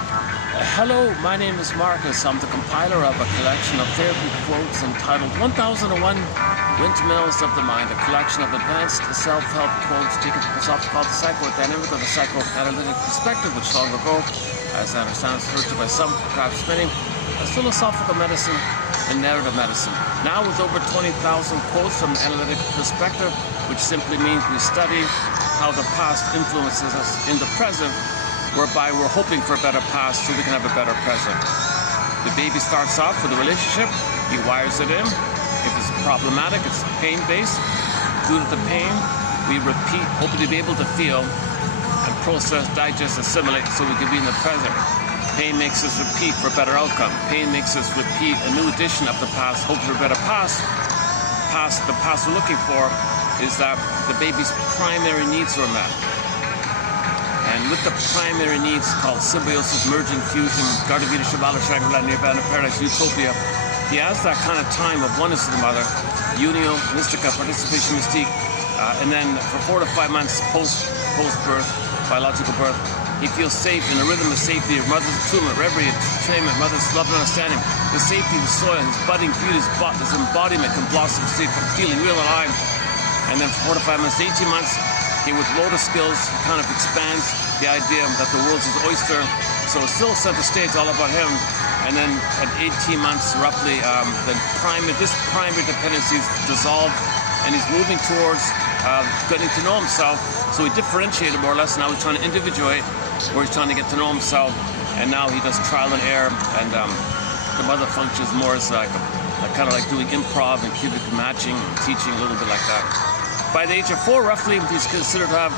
Hello, my name is Marcus. I'm the compiler of a collection of therapy quotes entitled 1001 Windmills of the Mind, a collection of advanced self-help quotes taken from the so-called psychodynamic or the psychoanalytic perspective, which long ago, as I understand, is referred to by some, perhaps many, as philosophical medicine and narrative medicine. Now with over 20,000 quotes from the analytic perspective, which simply means we study how the past influences us in the present, whereby we're hoping for a better past so we can have a better present. The baby starts off with a relationship, he wires it in. If it's problematic, it's pain-based. Due to the pain, we repeat, hoping to be able to feel and process, digest, assimilate so we can be in the present. Pain makes us repeat for a better outcome. Pain makes us repeat a new edition of the past, hope for a better past. The past we're looking for is that the baby's primary needs are met. And with the primary needs called symbiosis, merging, fusion, Gardavita, Shambhala, Shangri-La, Nirvana, Paradise, Utopia, he has that kind of time of oneness with the mother, unio, mystica, participation, mystique, and then for 4 to 5 months post-birth, biological birth, he feels safe in a rhythm of safety of mother's attunement, reverie, entrainment, mother's love and understanding, the safety of the soil, his budding beauty, his embodiment can blossom, feeling real alive. And then for 4 to 5 months to 18 months, he, with motor skills, kind of expands the idea that the world's his oyster. So it's still center stage, all about him. And then at 18 months, roughly, this primary dependency is dissolved, and he's moving towards getting to know himself. So he differentiated more or less. Now he's trying to individuate, where he's trying to get to know himself. And now he does trial and error, and the mother functions more as like kind of like doing improv and cubic matching, and teaching a little bit like that. By the age of 4, roughly, he's considered to have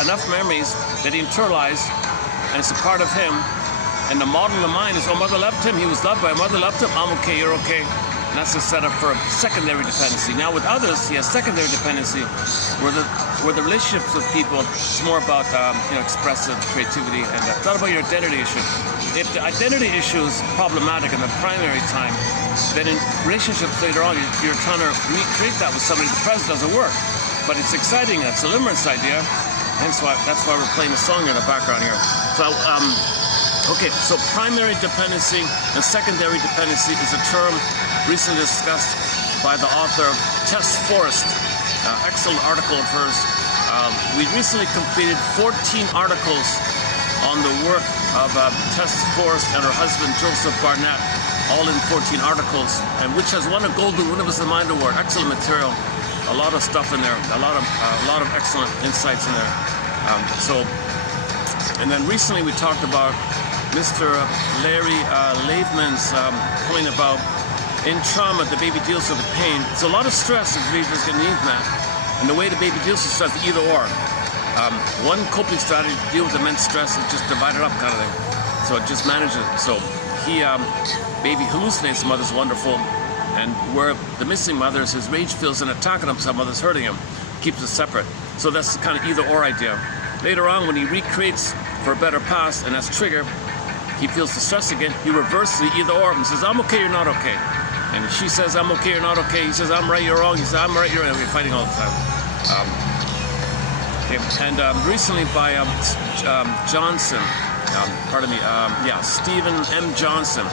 enough memories that he internalized, and it's a part of him. And the model of the mind is, oh, mother loved him, he was loved by mother, loved him, I'm okay, you're okay. And that's a setup for secondary dependency. Now with others, he has secondary dependency, where the relationships with people, it's more about expressive creativity, and it's not about your identity issue. If the identity issue is problematic in the primary time, then in relationships later on, you're trying to recreate that with somebody. The present doesn't work. But it's exciting, it's a limerence idea, and that's why we're playing a song in the background here. So primary dependency and secondary dependency is a term recently discussed by the author Tess Forrest, excellent article of hers. We recently completed 14 articles on the work of Tess Forrest and her husband Joseph Barnett, all in 14 articles, and which has won a Golden Windmills of the Mind Award. Excellent material. A lot of stuff in there, a lot of excellent insights in there. And then recently we talked about Mr. Larry Laveman's point about in trauma the baby deals with the pain. It's a lot of stress if the baby's getting needs met, and the way the baby deals with stress, either or. One coping strategy to deal with immense stress is just divide it up, kind of thing. So it just manages it. So baby hallucinates the mother's wonderful. And where the missing mother is, his rage feels an attack on himself, mother's hurting him, keeps it separate. So that's the kind of either-or idea. Later on, when he recreates for a better past, and that's trigger, he feels the stress again, he reverses the either-or and says, I'm okay, you're not okay. And she says, I'm okay, you're not okay. He says, I'm right, you're wrong. He says, I'm right, you're right. We're fighting all the time. Recently by Stephen M. Johnson.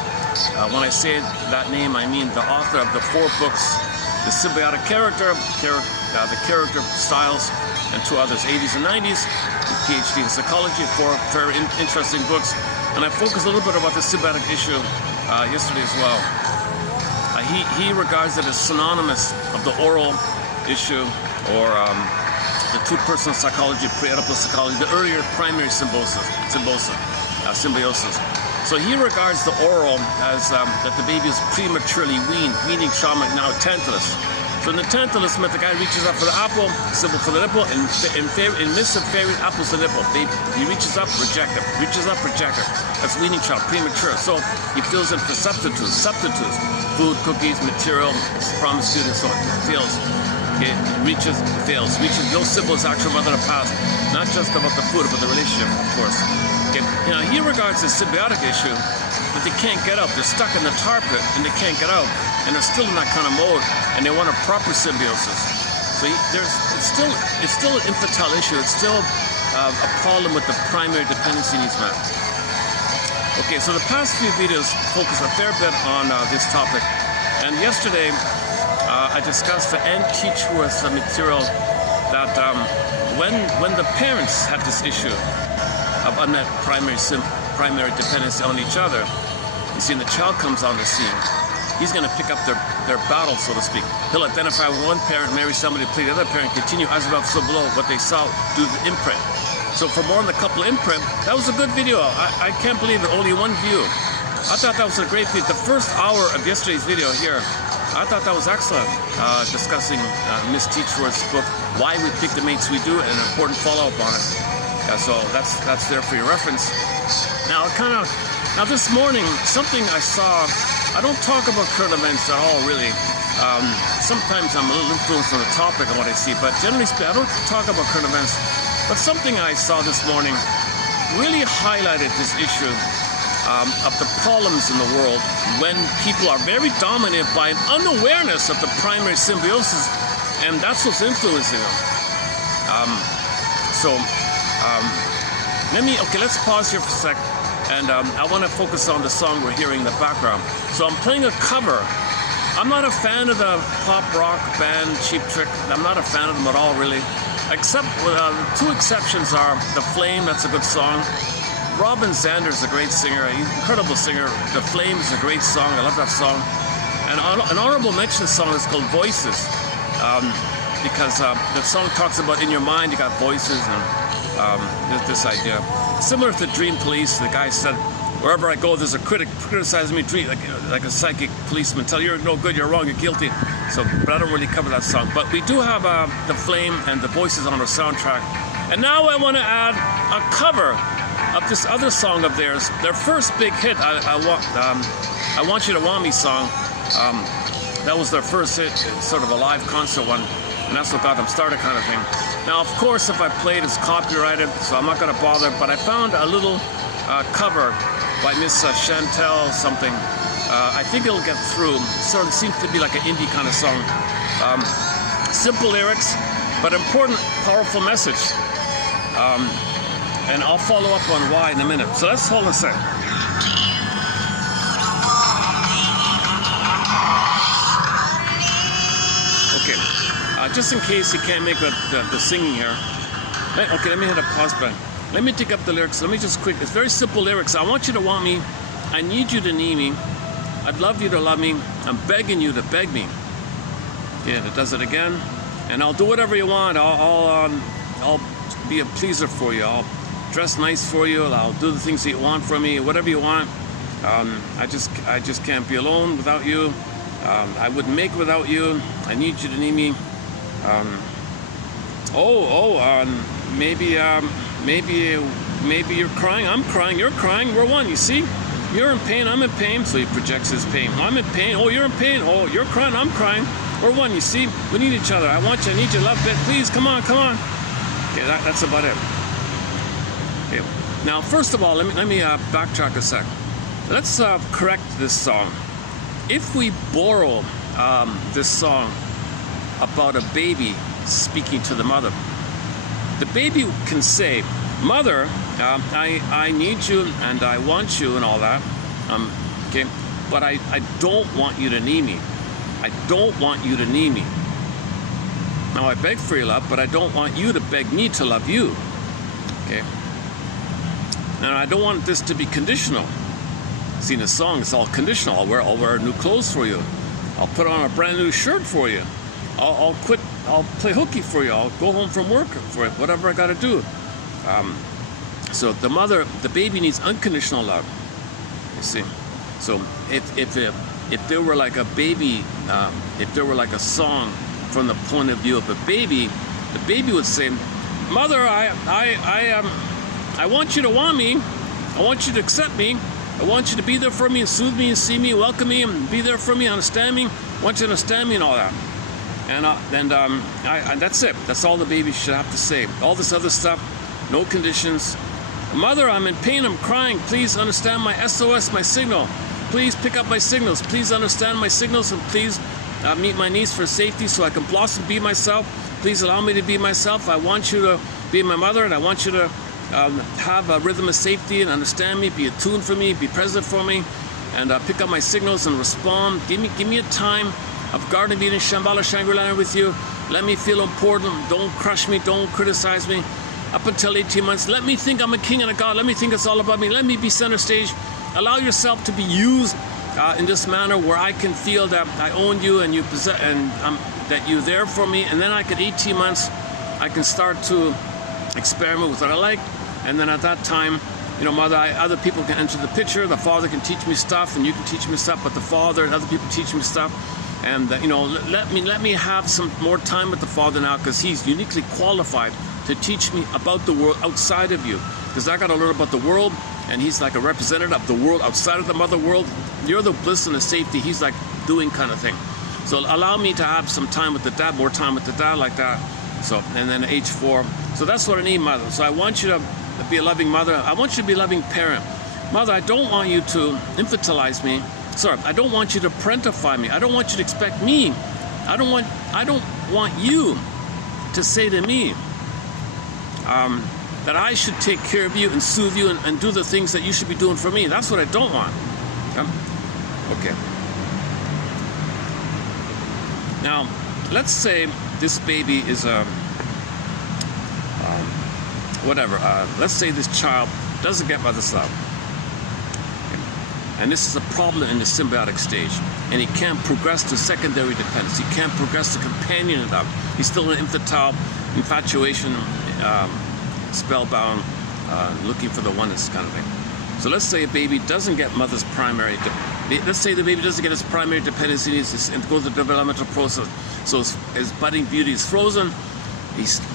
When I say that name, I mean the author of the 4 books, The Symbiotic Character, The Character Styles, and 2 others, 80s and 90s, with PhD in psychology, 4 very interesting books. And I focused a little bit about the symbiotic issue yesterday as well. He regards it as synonymous of the oral issue, or the 2-person psychology, pre-Oedipal psychology, the earlier primary symbiosis. So he regards the oral as that the baby is prematurely weaned, weaning trauma, now tantalus. So in the tantalus myth, the guy reaches up for the apple, symbol for the nipple, and in midst of fairy, apple's the nipple. Baby, he reaches up, reject him. Reaches up, reject him. That's weaning child, premature. So he fills in for substitutes, food, cookies, material, promiscuity, and so on. Fails. Okay, reaches, fails. Reaches, no symbol is actual mother of the past. Not just about the food, but the relationship, of course. Okay, he regards the symbiotic issue, but they can't get out. They're stuck in the tar pit, and they can't get out. And they're still in that kind of mode, and they want a proper symbiosis. So it's still an infantile issue. It's still a problem with the primary dependency needs met. Okay, so the past few videos focused a fair bit on this topic, and yesterday I discussed the anti-truth material that when the parents have this issue of unmet primary dependency on each other, you see, the child comes on the scene. He's going to pick up their battle, so to speak. He'll identify with one parent, marry somebody, play the other parent, continue as above, so below, what they saw, do the imprint. So for more on the couple imprint, that was a good video. I can't believe it, only one view. I thought that was a great video. The first hour of yesterday's video here, I thought that was excellent, discussing Miss Teachworth's book, Why We Pick the Mates We Do, and an important follow-up on it. So that's there for your reference. Now this morning, something I saw, I don't talk about current events at all, really. Sometimes I'm a little influenced on the topic of what I see, but generally speaking, I don't talk about current events. But something I saw this morning really highlighted this issue of the problems in the world when people are very dominated by an unawareness of the primary symbiosis, and that's what's influencing them. Let's pause here for a sec, and I want to focus on the song we're hearing in the background. So I'm playing a cover. I'm not a fan of the pop rock band Cheap Trick. I'm not a fan of them at all, really. Except two exceptions are The Flame, that's a good song. Robin Zander's a great singer, he's an incredible singer. The Flame is a great song, I love that song. And an honorable mention song is called Voices, because the song talks about in your mind you got voices, and this idea. Similar to Dream Police, the guy said, wherever I go, there's a critic criticizing me, like a psychic policeman, tell you you're no good, you're wrong, you're guilty. But I don't really cover that song. But we do have The Flame and The Voices on our soundtrack. And now I want to add a cover of this other song of theirs, their first big hit, I Want You to Want Me song. That was their first hit, sort of a live concert one, and that's what got them started, kind of thing. Now, of course, if I play it, it's copyrighted, so I'm not going to bother, but I found a little cover by Miss Chantel something. I think it'll get through. Sort of seems to be like an indie kind of song. Simple lyrics, but important, powerful message. And I'll follow up on why in a minute. So let's hold a sec. Okay, just in case you can't make the singing here. Okay, let me hit a pause button. Let me take up the lyrics. Let me just quick. It's very simple lyrics. I want you to want me. I need you to need me. I'd love you to love me. I'm begging you to beg me. Yeah, that does it again. And I'll do whatever you want. I'll be a pleaser for you. I'll dress nice for you. I'll do the things that you want from me. Whatever you want. I just can't be alone without you. I wouldn't make without you. I need you to need me. Maybe you're crying. I'm crying. You're crying. We're one. You see? You're in pain, I'm in pain, so he projects his pain. I'm in pain, oh, you're in pain, oh, you're crying, I'm crying. We're one, you see? We need each other. I want you, I need you, love it. Please, come on, come on. Okay, that's about it. Okay, now, first of all, let me backtrack a sec. Let's correct this song. If we borrow this song about a baby speaking to the mother, the baby can say, Mother, I need you and I want you and all that, okay, but I don't want you to need me. I don't want you to need me. Now I beg for your love, but I don't want you to beg me to love you, okay? And I don't want this to be conditional. See, in the song, it's all conditional. I'll wear new clothes for you. I'll put on a brand new shirt for you. I'll play hooky for you. I'll go home from work for it, whatever I got to do. So the baby needs unconditional love. You see, so if there were like a baby, if there were like a song from the point of view of a baby, the baby would say, Mother, I want you to want me. I want you to accept me. I want you to be there for me and soothe me and see me, welcome me and be there for me, understand me. I want you to understand me and all that. And that's it. That's all the baby should have to say. All this other stuff, no conditions. Mother, I'm in pain, I'm crying. Please understand my SOS, my signal. Please pick up my signals. Please understand my signals and please meet my needs for safety so I can blossom, be myself. Please allow me to be myself. I want you to be my mother and I want you to have a rhythm of safety and understand me, be attuned for me, be present for me, and pick up my signals and respond. Give me a time of garden of Eden, Shambhala, Shangri-La with you. Let me feel important. Don't crush me. Don't criticize me. Up until 18 months, let me think I'm a king and a god. Let me think it's all about me. Let me be center stage. Allow yourself to be used in this manner where I can feel that I own you and you possess, and that you're there for me. And then I could 18 months, I can start to experiment with what I like. And then at that time, you know, mother, other people can enter the picture. The father can teach me stuff, and you can teach me stuff. But the father and other people teach me stuff. And you know, let me have some more time with the father now, because he's uniquely qualified to teach me about the world outside of you. Because I got to learn about the world, and he's like a representative of the world outside of the mother world. You're the bliss and the safety. He's like doing kind of thing. So allow me to have some time with the dad, more time with the dad like that. So, and then age 4. So that's what I need, mother. So I want you to be a loving mother. I want you to be a loving parent. Mother, I don't want you to infantilize me. Sorry, I don't want you to parentify me. I don't want you to expect me. I don't want you to say to me that I should take care of you and soothe you and do the things that you should be doing for me. That's what I don't want. Okay. Now, let's say this baby is a whatever. Let's say this child doesn't get mother's love. And this is a problem in the symbiotic stage. And he can't progress to secondary dependence. He can't progress to companion love. He's still in infantile infatuation, spellbound, looking for the oneness kind of thing. So let's say a baby doesn't get mother's primary, let's say the baby doesn't get his primary dependency needs and goes through the developmental process. So his budding beauty is frozen.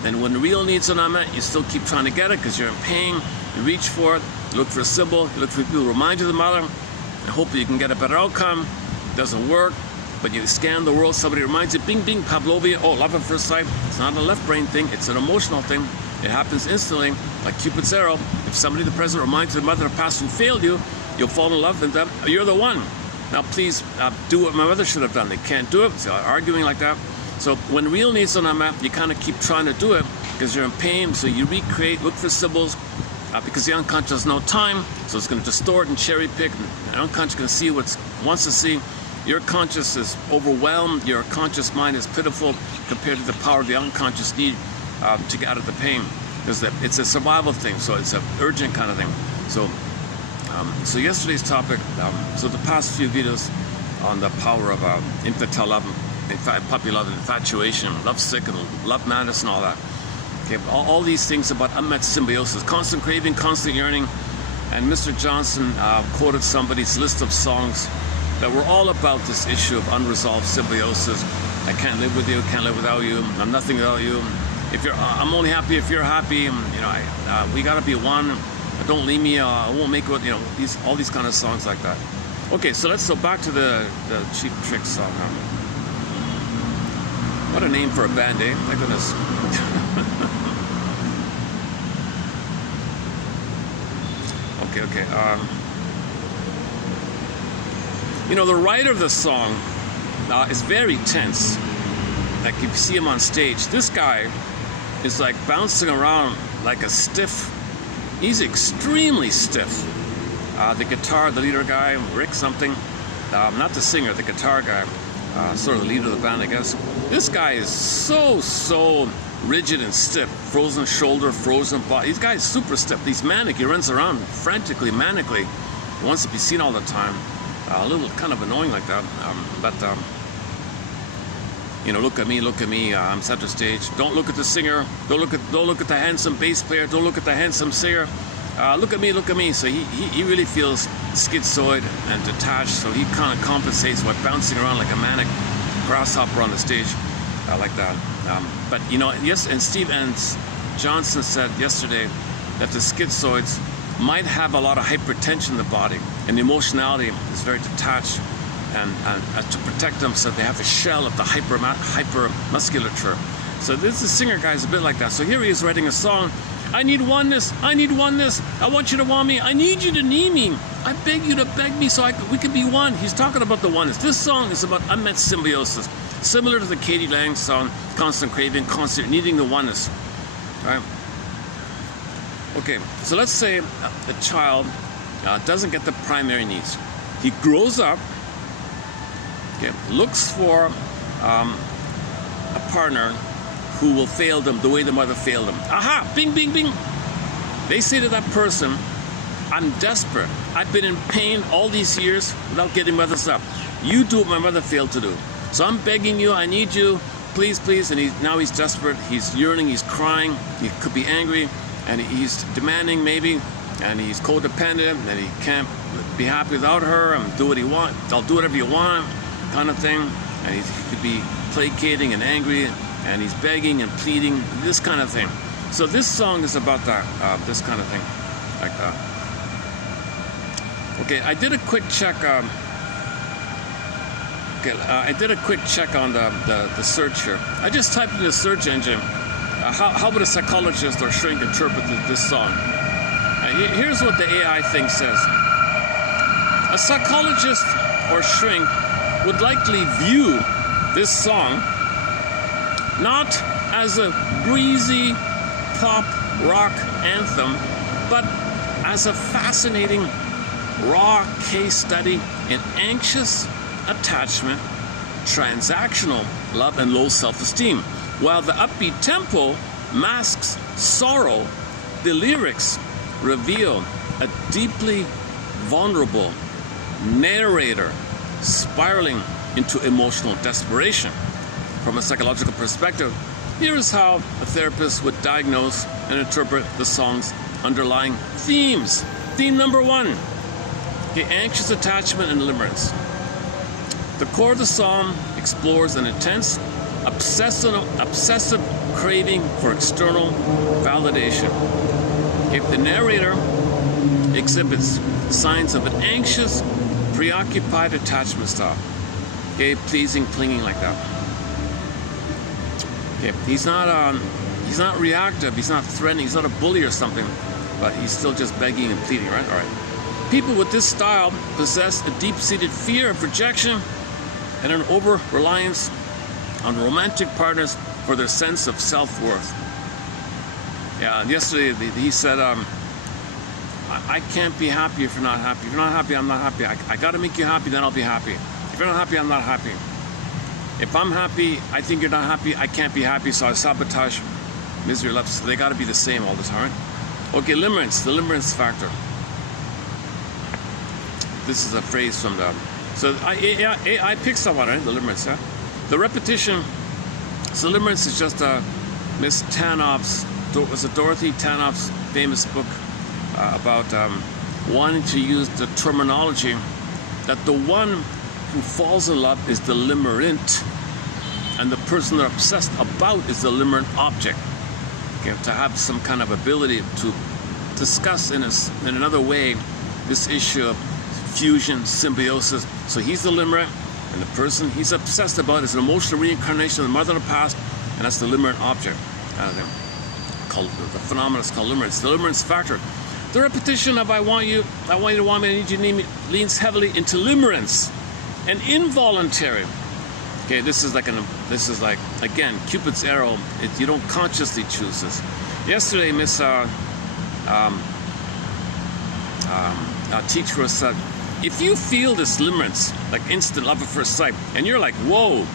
And when the real needs are not met, you still keep trying to get it because you're in pain. You reach for it, you look for a symbol, you look for people who remind you of the mother, and hope that you can get a better outcome. It doesn't work, but you scan the world, somebody reminds you, bing, bing, Pavlovian, oh, love at first sight. It's not a left brain thing, it's an emotional thing. It happens instantly, like Cupid's arrow. If somebody, the present, reminds you of the mother of past who failed you, you'll fall in love with them. You're the one. Now, please do what my mother should have done. They can't do it, so arguing like that. So when real needs are not met, you kind of keep trying to do it because you're in pain. So you recreate, look for symbols, because the unconscious has no time, so it's going to distort and cherry pick. And the unconscious is going to see what it wants to see. Your conscious is overwhelmed. Your conscious mind is pitiful compared to the power of the unconscious need to get out of the pain. Because it's a survival thing, so it's an urgent kind of thing. So yesterday's topic, so the past few videos on the power of infantile love, puppy love, and infatuation, love sick, and love madness, and all that. Okay, all these things about unmet symbiosis, constant craving, constant yearning. And Mr. Johnson quoted somebody's list of songs that were all about this issue of unresolved symbiosis. I can't live with you, can't live without you, I'm nothing without you. I'm only happy if you're happy. You know, we gotta be one. Don't leave me. I won't make it. You know, all these kind of songs like that. Okay, so let's go back to the Cheap Trick song. What a name for a band, eh? My goodness. Okay. You know, the writer of the song is very tense. Like you see him on stage. This guy is like bouncing around like a stiff. He's extremely stiff. The guitar, the leader guy, Rick something, not the singer, the guitar guy, sort of the leader of the band, I guess. This guy is so rigid and stiff. Frozen shoulder, frozen body. This guy is super stiff. He's manic. He runs around frantically, manically. He wants to be seen all the time. A little kind of annoying like that. You know, look at me. I'm center stage. Don't look at the singer. Don't look at the handsome bass player. Don't look at the handsome singer. Look at me. So he really feels schizoid and detached. So he kind of compensates by bouncing around like a manic grasshopper on the stage, like that. But you know, yes, and Steve and Johnson said yesterday that the schizoids might have a lot of hypertension in the body, and the emotionality is very detached. And to protect them, so they have a shell of the hyper musculature. So this singer guy is a bit like that. So here he is writing a song. I need oneness. I want you to want me. I need you to need me. I beg you to beg me so we can be one. He's talking about the oneness. This song is about unmet symbiosis, similar to the Katie Lang song, constant craving, constant needing the oneness. Right? Okay, so let's say the child doesn't get the primary needs. He grows up, okay, looks for a partner who will fail them the way the mother failed them. Aha! Bing, bing, bing! They say to that person, I'm desperate. I've been in pain all these years without getting mother's up. You do what my mother failed to do. So I'm begging you, I need you, please, please. And now he's desperate, he's yearning, he's crying, he could be angry, and he's demanding maybe, and he's codependent, and he can't be happy without her, and do what he wants, I'll do whatever you want, kind of thing. And he could be placating and angry, and he's begging and pleading, this kind of thing. So this song is about that, this kind of thing, like that. Okay, I did a quick check. I did a quick check on the search here. I just typed in the search engine, how would a psychologist or shrink interpret this song? Here's what the AI thing says. A psychologist or shrink would likely view this song not as a breezy pop rock anthem, but as a fascinating raw case study in anxious attachment, transactional love, and low self-esteem. While the upbeat tempo masks sorrow, the lyrics reveal a deeply vulnerable narrator spiraling into emotional desperation. From a psychological perspective, here is how a therapist would diagnose and interpret the song's underlying themes. Theme number 1, the anxious attachment and limerence. The core of the song explores an intense, obsessive craving for external validation. If the narrator exhibits signs of an anxious, preoccupied attachment style, okay, pleasing, clinging like that. Okay, he's not reactive, he's not threatening, he's not a bully or something, but he's still just begging and pleading, right? All right. People with this style possess a deep-seated fear of rejection and an over-reliance on romantic partners for their sense of self-worth. Yeah, yesterday he said, I can't be happy if you're not happy. If you're not happy, I'm not happy. I gotta make you happy, then I'll be happy. If you're not happy, I'm not happy. If I'm happy, I think you're not happy, I can't be happy, so I sabotage misery love. So they gotta be the same all the time, right? Okay, limerence, the limerence factor. This is a phrase from the, so AI picks up on it, the limerence, yeah? The repetition, so limerence is just Miss Tanoff's, was it Dorothy Tanoff's famous book about wanting to use the terminology that the one who falls in love is the limerent, and the person they're obsessed about is the limerent object. Okay, to have some kind of ability to discuss in another way this issue of fusion, symbiosis. So he's the limerent, and the person he's obsessed about is an emotional reincarnation of the mother of the past, and that's the limerent object. The phenomenon is called limerence. The limerence factor. The repetition of I want you to want me, I need you to need me, leans heavily into limerence, and involuntary. Okay, this is like again Cupid's arrow. You don't consciously choose this. Yesterday, Miss teacher said, if you feel this limerence, like instant love at first sight, and you're like, whoa,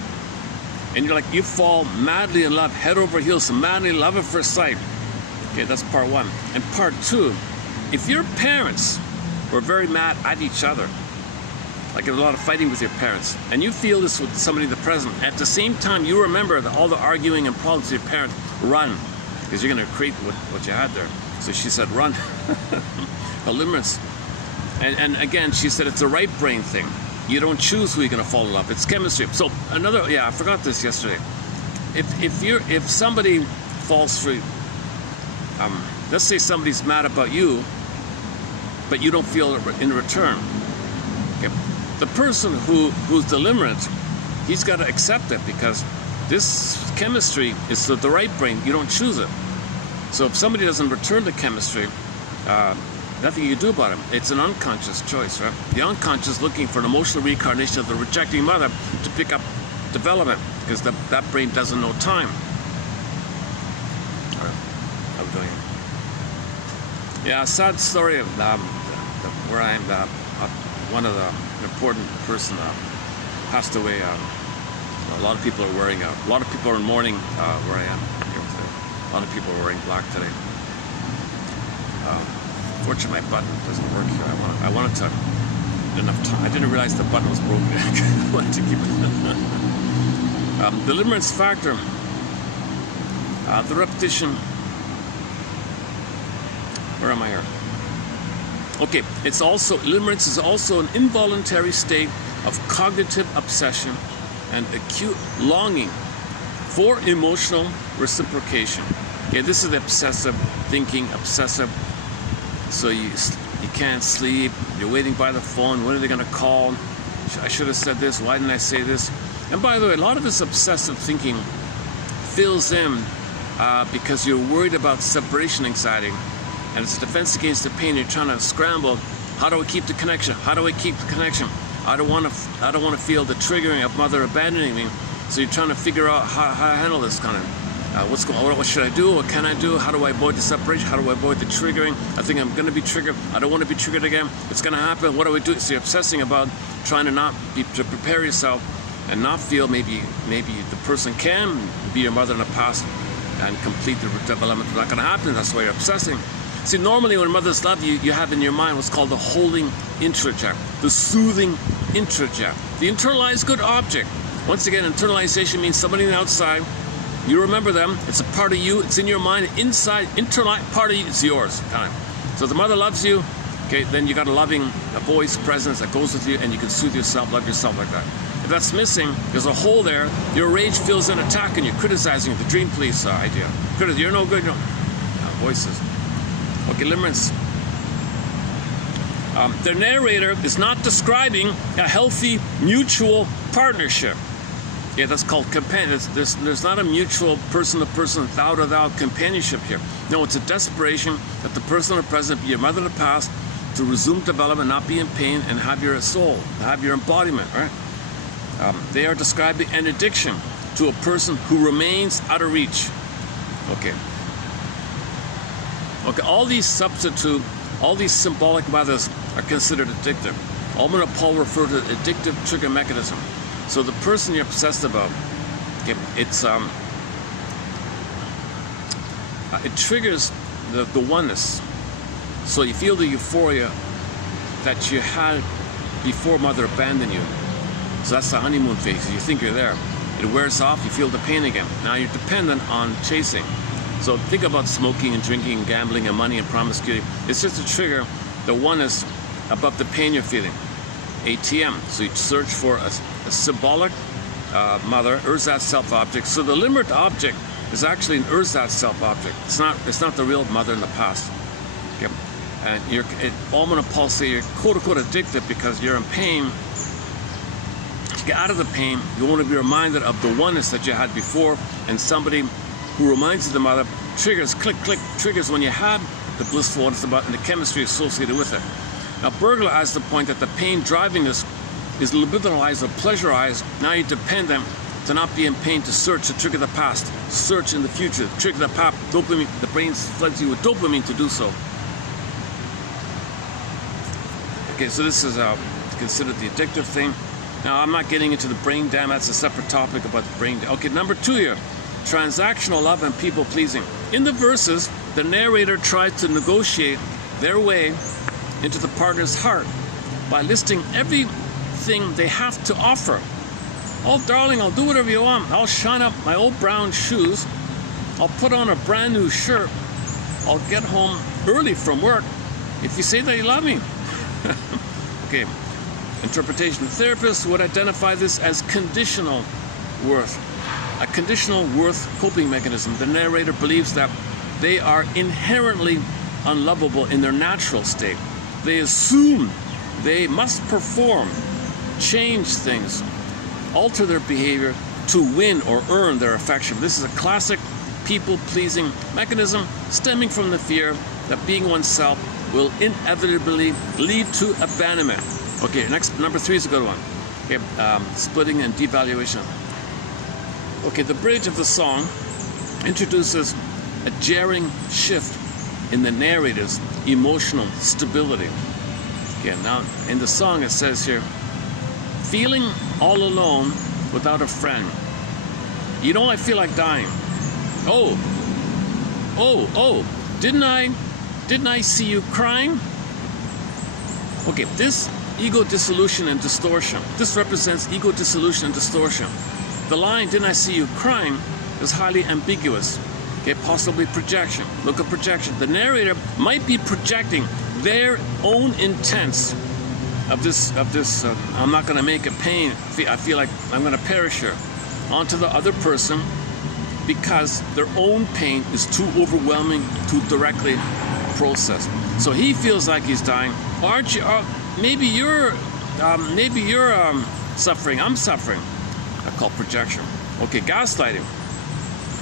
and you're like, you fall madly in love, head over heels, so madly in love at first sight. Okay, that's part 1. And part 2, if your parents were very mad at each other, like there's a lot of fighting with your parents, and you feel this with somebody in the present, at the same time you remember that all the arguing and problems with your parents, run, because you're going to create what you had there. So she said, run. A limerence. And again, she said it's a right brain thing. You don't choose who you're going to fall in love. It's chemistry. So another, yeah, I forgot this yesterday. If somebody falls for, let's say somebody's mad about you, but you don't feel it in return. Okay. The person who's the limerent, he's got to accept it, because this chemistry is the right brain. You don't choose it. So if somebody doesn't return the chemistry, nothing you can do about it. It's an unconscious choice, right? The unconscious looking for an emotional reincarnation of the rejecting mother to pick up development, because that brain doesn't know time. All right, how are we doing? Yeah, a sad story of where I'm. One of the important person passed away. A lot of people are wearing. A lot of people are in mourning where I am here today. A lot of people are wearing black today. Fortunately, my button doesn't work here. I wanted to. Enough time. I didn't realize the button was broken. I wanted to keep it. The limerence factor. The repetition. Where am I here? Okay, limerence is also an involuntary state of cognitive obsession and acute longing for emotional reciprocation. Okay, this is obsessive thinking, obsessive. So you can't sleep, you're waiting by the phone, when are they going to call? I should have said this, why didn't I say this? And by the way, a lot of this obsessive thinking fills in because you're worried about separation anxiety. And it's a defense against the pain. You're trying to scramble. How do I keep the connection? How do I keep the connection? I don't want to feel the triggering of mother abandoning me. So you're trying to figure out how to handle this kind of. What should I do? What can I do? How do I avoid the separation? How do I avoid the triggering? I think I'm going to be triggered. I don't want to be triggered again. It's going to happen. What do I do? So you're obsessing about trying to prepare yourself and not feel maybe the person can be your mother in the past and complete the development. It's not going to happen. That's why you're obsessing. See, normally when mothers love you, you have in your mind what's called the holding introject, the soothing introject, the internalized good object. Once again, internalization means somebody on the outside. You remember them. It's a part of you. It's in your mind. Inside, part of you, it's yours. Kind of. So the mother loves you. Okay, then you got a loving voice, presence that goes with you, and you can soothe yourself, love yourself like that. If that's missing, there's a hole there. Your rage feels an attack, and you're criticizing the dream police idea. You're no good. Voices. Okay, limerence. The narrator is not describing a healthy mutual partnership. Yeah, that's called companionship. There's not a mutual person-to-person, thou-to-thou companionship here. No, it's a desperation that the person in the present be your mother in the past to resume development, not be in pain, and have your soul, have your embodiment, right? They are describing an addiction to a person who remains out of reach. Okay. Okay, all these substitute, all these symbolic mothers are considered addictive. Ullman and Paul refer to addictive trigger mechanism. So the person you're obsessed about, okay, it triggers the oneness. So you feel the euphoria that you had before mother abandoned you. So that's the honeymoon phase. You think you're there. It wears off, you feel the pain again. Now you're dependent on chasing. So think about smoking and drinking and gambling and money and promiscuity. It's just to trigger the oneness above the pain you're feeling. ATM. So you search for a symbolic mother, ersatz self object. So the limerent object is actually an ersatz self object. It's not the real mother in the past. Okay. And Ullman and Paul say you're quote unquote addicted because you're in pain. To get out of the pain, you want to be reminded of the oneness that you had before, and somebody who reminds you of the mother triggers, click, triggers when you had the blissful oneness about and the chemistry associated with it. Now, Bergler has the point that the pain driving this is libidinalized or pleasurized. Now you're dependent to not be in pain to search, to trigger the past, search in the future, trigger the past, dopamine. The brain floods you with dopamine to do so. Okay, so this is considered the addictive thing. Now, I'm not getting into the brain dam. That's a separate topic about the brain dam. Okay, number 2 here, transactional love and people-pleasing. In the verses, the narrator tries to negotiate their way into the partner's heart by listing everything they have to offer. Oh, darling, I'll do whatever you want. I'll shine up my old brown shoes. I'll put on a brand new shirt. I'll get home early from work if you say that you love me. Okay. Interpretation therapists would identify this as conditional worth. A conditional worth coping mechanism. The narrator believes that they are inherently unlovable in their natural state. They assume they must perform, change things, alter their behavior to win or earn their affection. This is a classic people-pleasing mechanism stemming from the fear that being oneself will inevitably lead to abandonment. Okay, next, number 3 is a good one. Okay, splitting and devaluation. Okay, the bridge of the song introduces a jarring shift in the narrator's emotional stability. Okay, now in the song it says here, feeling all alone without a friend. You know, I feel like dying. Oh, didn't I see you crying? Okay, this ego dissolution and distortion. This represents ego dissolution and distortion. The line, didn't I see you crying, is highly ambiguous. Okay, possibly projection. Look at projection. The narrator might be projecting their own intents of this, I'm not going to make it pain, I feel like I'm going to perish here, onto the other person because their own pain is too overwhelming to directly process. So he feels like he's dying. Aren't you? Maybe you're suffering. I'm suffering. I call projection. Okay, gaslighting,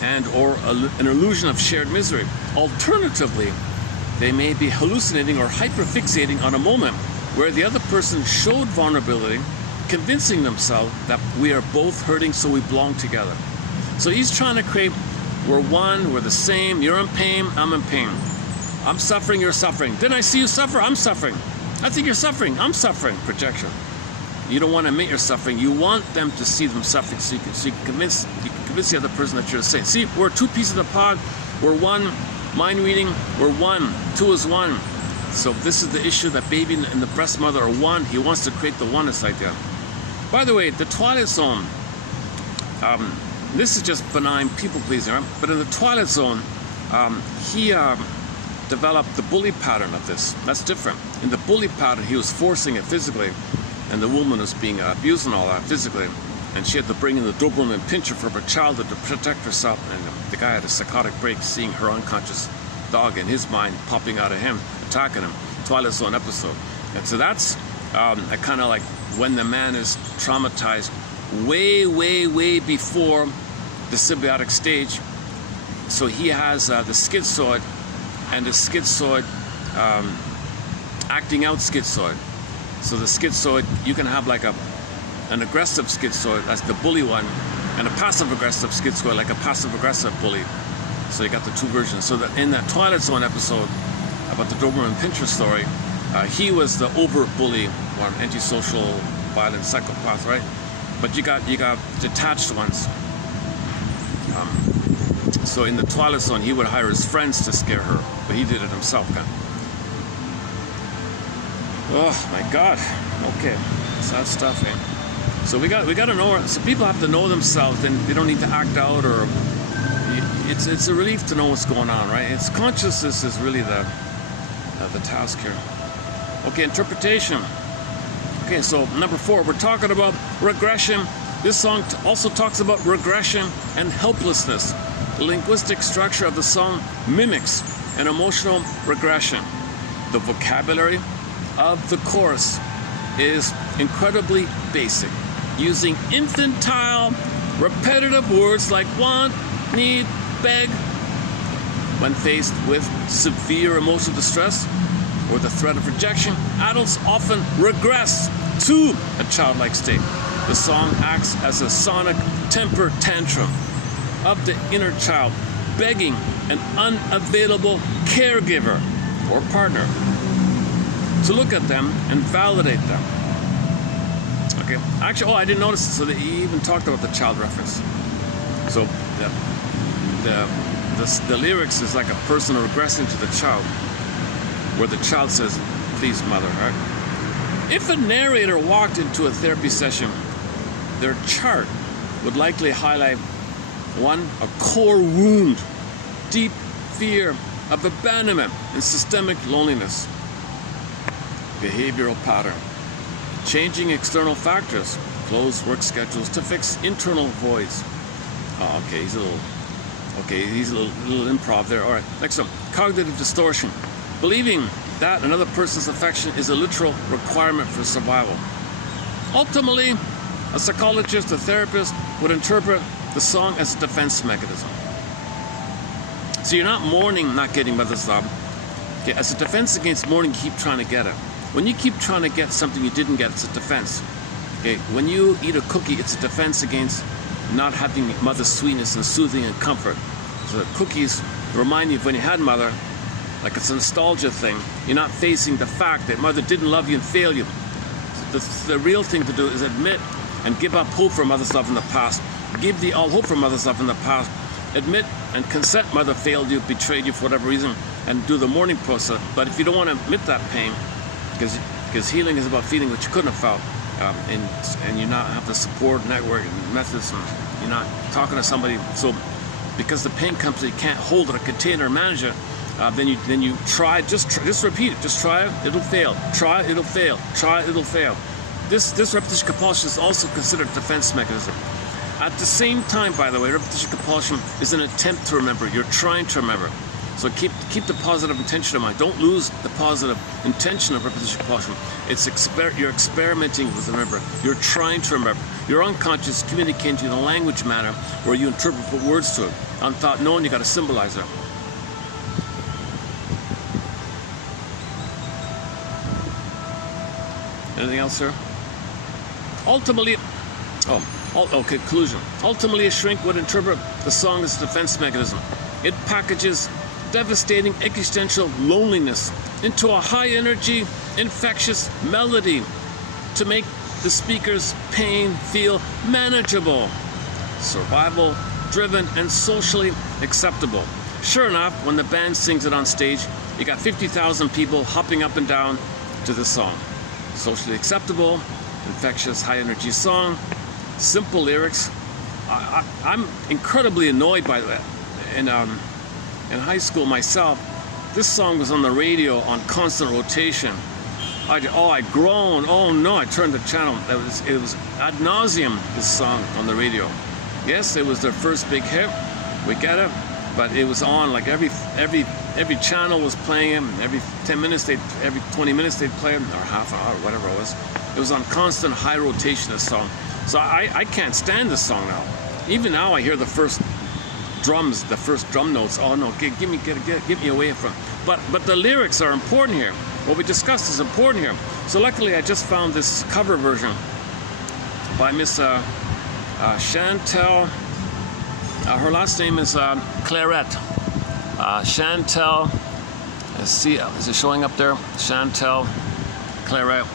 and or an illusion of shared misery. Alternatively, they may be hallucinating or hyperfixating on a moment where the other person showed vulnerability, convincing themselves that we are both hurting, so we belong together. So he's trying to create, we're one, we're the same, you're in pain, I'm in pain. I'm suffering, you're suffering. Didn't I see you suffer? I'm suffering. I think you're suffering, I'm suffering. Projection. You don't want to admit you're suffering. You want them to see them suffering, so you can convince the other person that you're the same. See, we're two pieces of the pod, we're one. Mind reading, we're one. Two is one. So this is the issue, that baby and the breast mother are one. He wants to create the oneness idea. By the way, the Twilight Zone, this is just benign people pleasing, right? But in the Twilight Zone, he developed the bully pattern of this. That's different. In the bully pattern, he was forcing it physically, and the woman was being abused and all that physically, and she had to bring in the Doberman pincher for her child to protect herself, and the guy had a psychotic break seeing her unconscious dog in his mind popping out of him, attacking him. Twilight Zone episode. And so that's a kind of like when the man is traumatized way before the symbiotic stage. So he has the schizoid, and the schizoid acting out schizoid. So the schizoid, you can have like an aggressive schizoid, that's the bully one, and a passive-aggressive schizoid, like a passive-aggressive bully. So you got the two versions. So that in that Twilight Zone episode about the Doberman Pinscher story, he was the over-bully one, antisocial, violent psychopath, right? But you got detached ones. So in the Twilight Zone, he would hire his friends to scare her, but he did it himself, kind of. Oh my God. Okay, sad stuff, eh? So we got to know. So people have to know themselves. Then they don't need to act out, or it's a relief to know what's going on, right? It's consciousness is really the task here. Okay, interpretation. Okay, so number 4, we're talking about regression. This song also talks about regression and helplessness. The linguistic structure of the song mimics an emotional regression. The vocabulary of the chorus is incredibly basic, using infantile, repetitive words like want, need, beg. When faced with severe emotional distress or the threat of rejection, adults often regress to a childlike state. The song acts as a sonic temper tantrum of the inner child, begging an unavailable caregiver or partner to look at them and validate them. Okay, actually, I didn't notice it, so that he even talked about the child reference. So the lyrics is like a person regressing to the child, where the child says, please, mother, right? If a narrator walked into a therapy session, their chart would likely highlight 1, a core wound, deep fear of abandonment and systemic loneliness. Behavioral pattern. Changing external factors, closed work schedules to fix internal voids. Oh, okay, he's a little improv there. All right, next one. Cognitive distortion. Believing that another person's affection is a literal requirement for survival. Ultimately, a psychologist, a therapist would interpret the song as a defense mechanism. So you're not mourning not getting mother's love. Okay, as a defense against mourning, you keep trying to get it. When you keep trying to get something you didn't get, it's a defense. Okay, when you eat a cookie, it's a defense against not having mother's sweetness and soothing and comfort. So the cookies remind you of when you had mother, Like it's a nostalgia thing. You're not facing the fact that mother didn't love you and failed you. The real thing to do is admit and give up hope for mother's love in the past. Give the all hope for mother's love in the past. Admit and consent mother failed you, betrayed you for whatever reason, and do the mourning process. But if you don't want to admit that pain, because healing is about feeling what you couldn't have felt, and you not have the support network and methods, and you're not talking to somebody. So because the pain comes that you can't hold it or contain it or manage it, then you try, just repeat it, just try it, it'll fail, try it, it'll fail, try it, it'll fail. This repetition compulsion is also considered a defense mechanism. At the same time, by the way, repetition compulsion is an attempt to remember. You're trying to remember. So keep the positive intention in mind. Don't lose the positive intention of repetition compulsion. You're experimenting with remember. You're trying to remember. Your unconscious is communicating to you in a language manner where you interpret, put words to it. On thought knowing, you got to symbolize it. Anything else, sir? Ultimately, conclusion. Ultimately, a shrink would interpret the song as a defense mechanism. It packages devastating existential loneliness into a high-energy, infectious melody to make the speaker's pain feel manageable, survival-driven, and socially acceptable. Sure enough, when the band sings it on stage, you got 50,000 people hopping up and down to the song. Socially acceptable, infectious, high-energy song, simple lyrics. I'm incredibly annoyed by that. In high school myself, this song was on the radio on constant rotation. I groaned. Oh no! I turned the channel. It was ad nauseum. This song on the radio. Yes, it was their first big hit. We get it, but it was on like every channel was playing him. Every 10 minutes every 20 minutes they'd play him, or half an hour, whatever it was. It was on constant high rotation. This song. So I can't stand this song now. Even now I hear the first drums, the first drum notes. Oh no, get me away from. But the lyrics are important here. What we discussed is important here. So luckily I just found this cover version by Miss Chantel. Her last name is Claret. Chantel. Let's see, is it showing up there? Chantel Claret.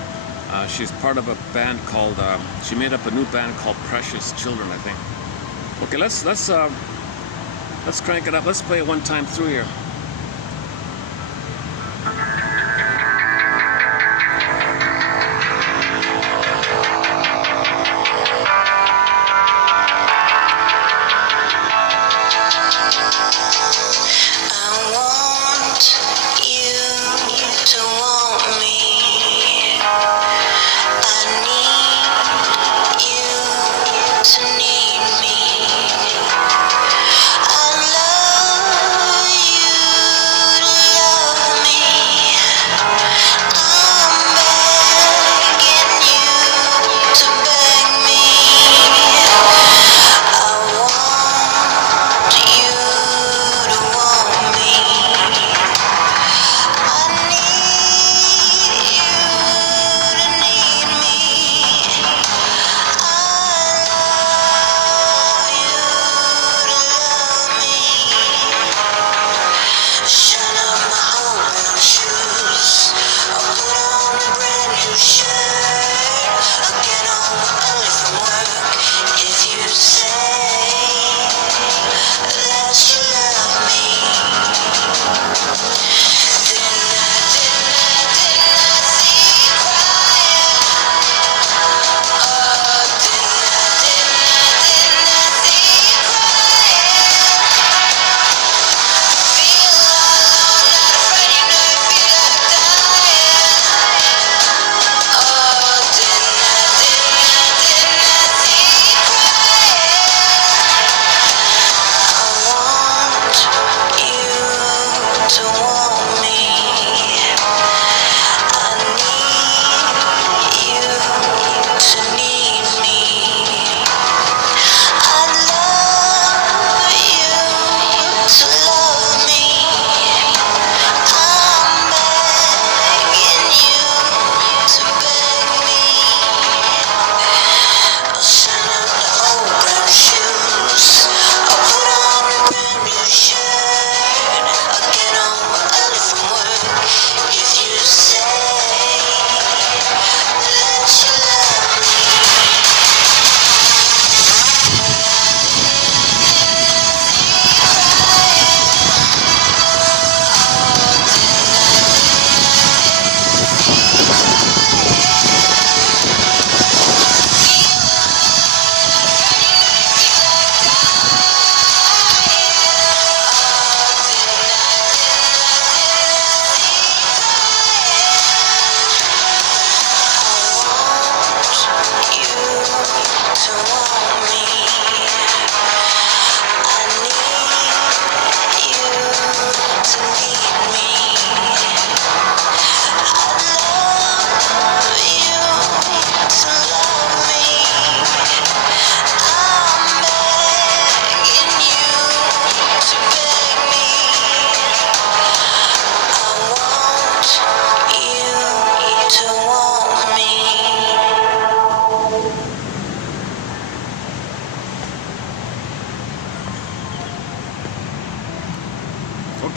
She's part of a band called. She made up a new band called Precious Children, I think. Okay, let's crank it up. Let's play it one time through here. To need me, I love you.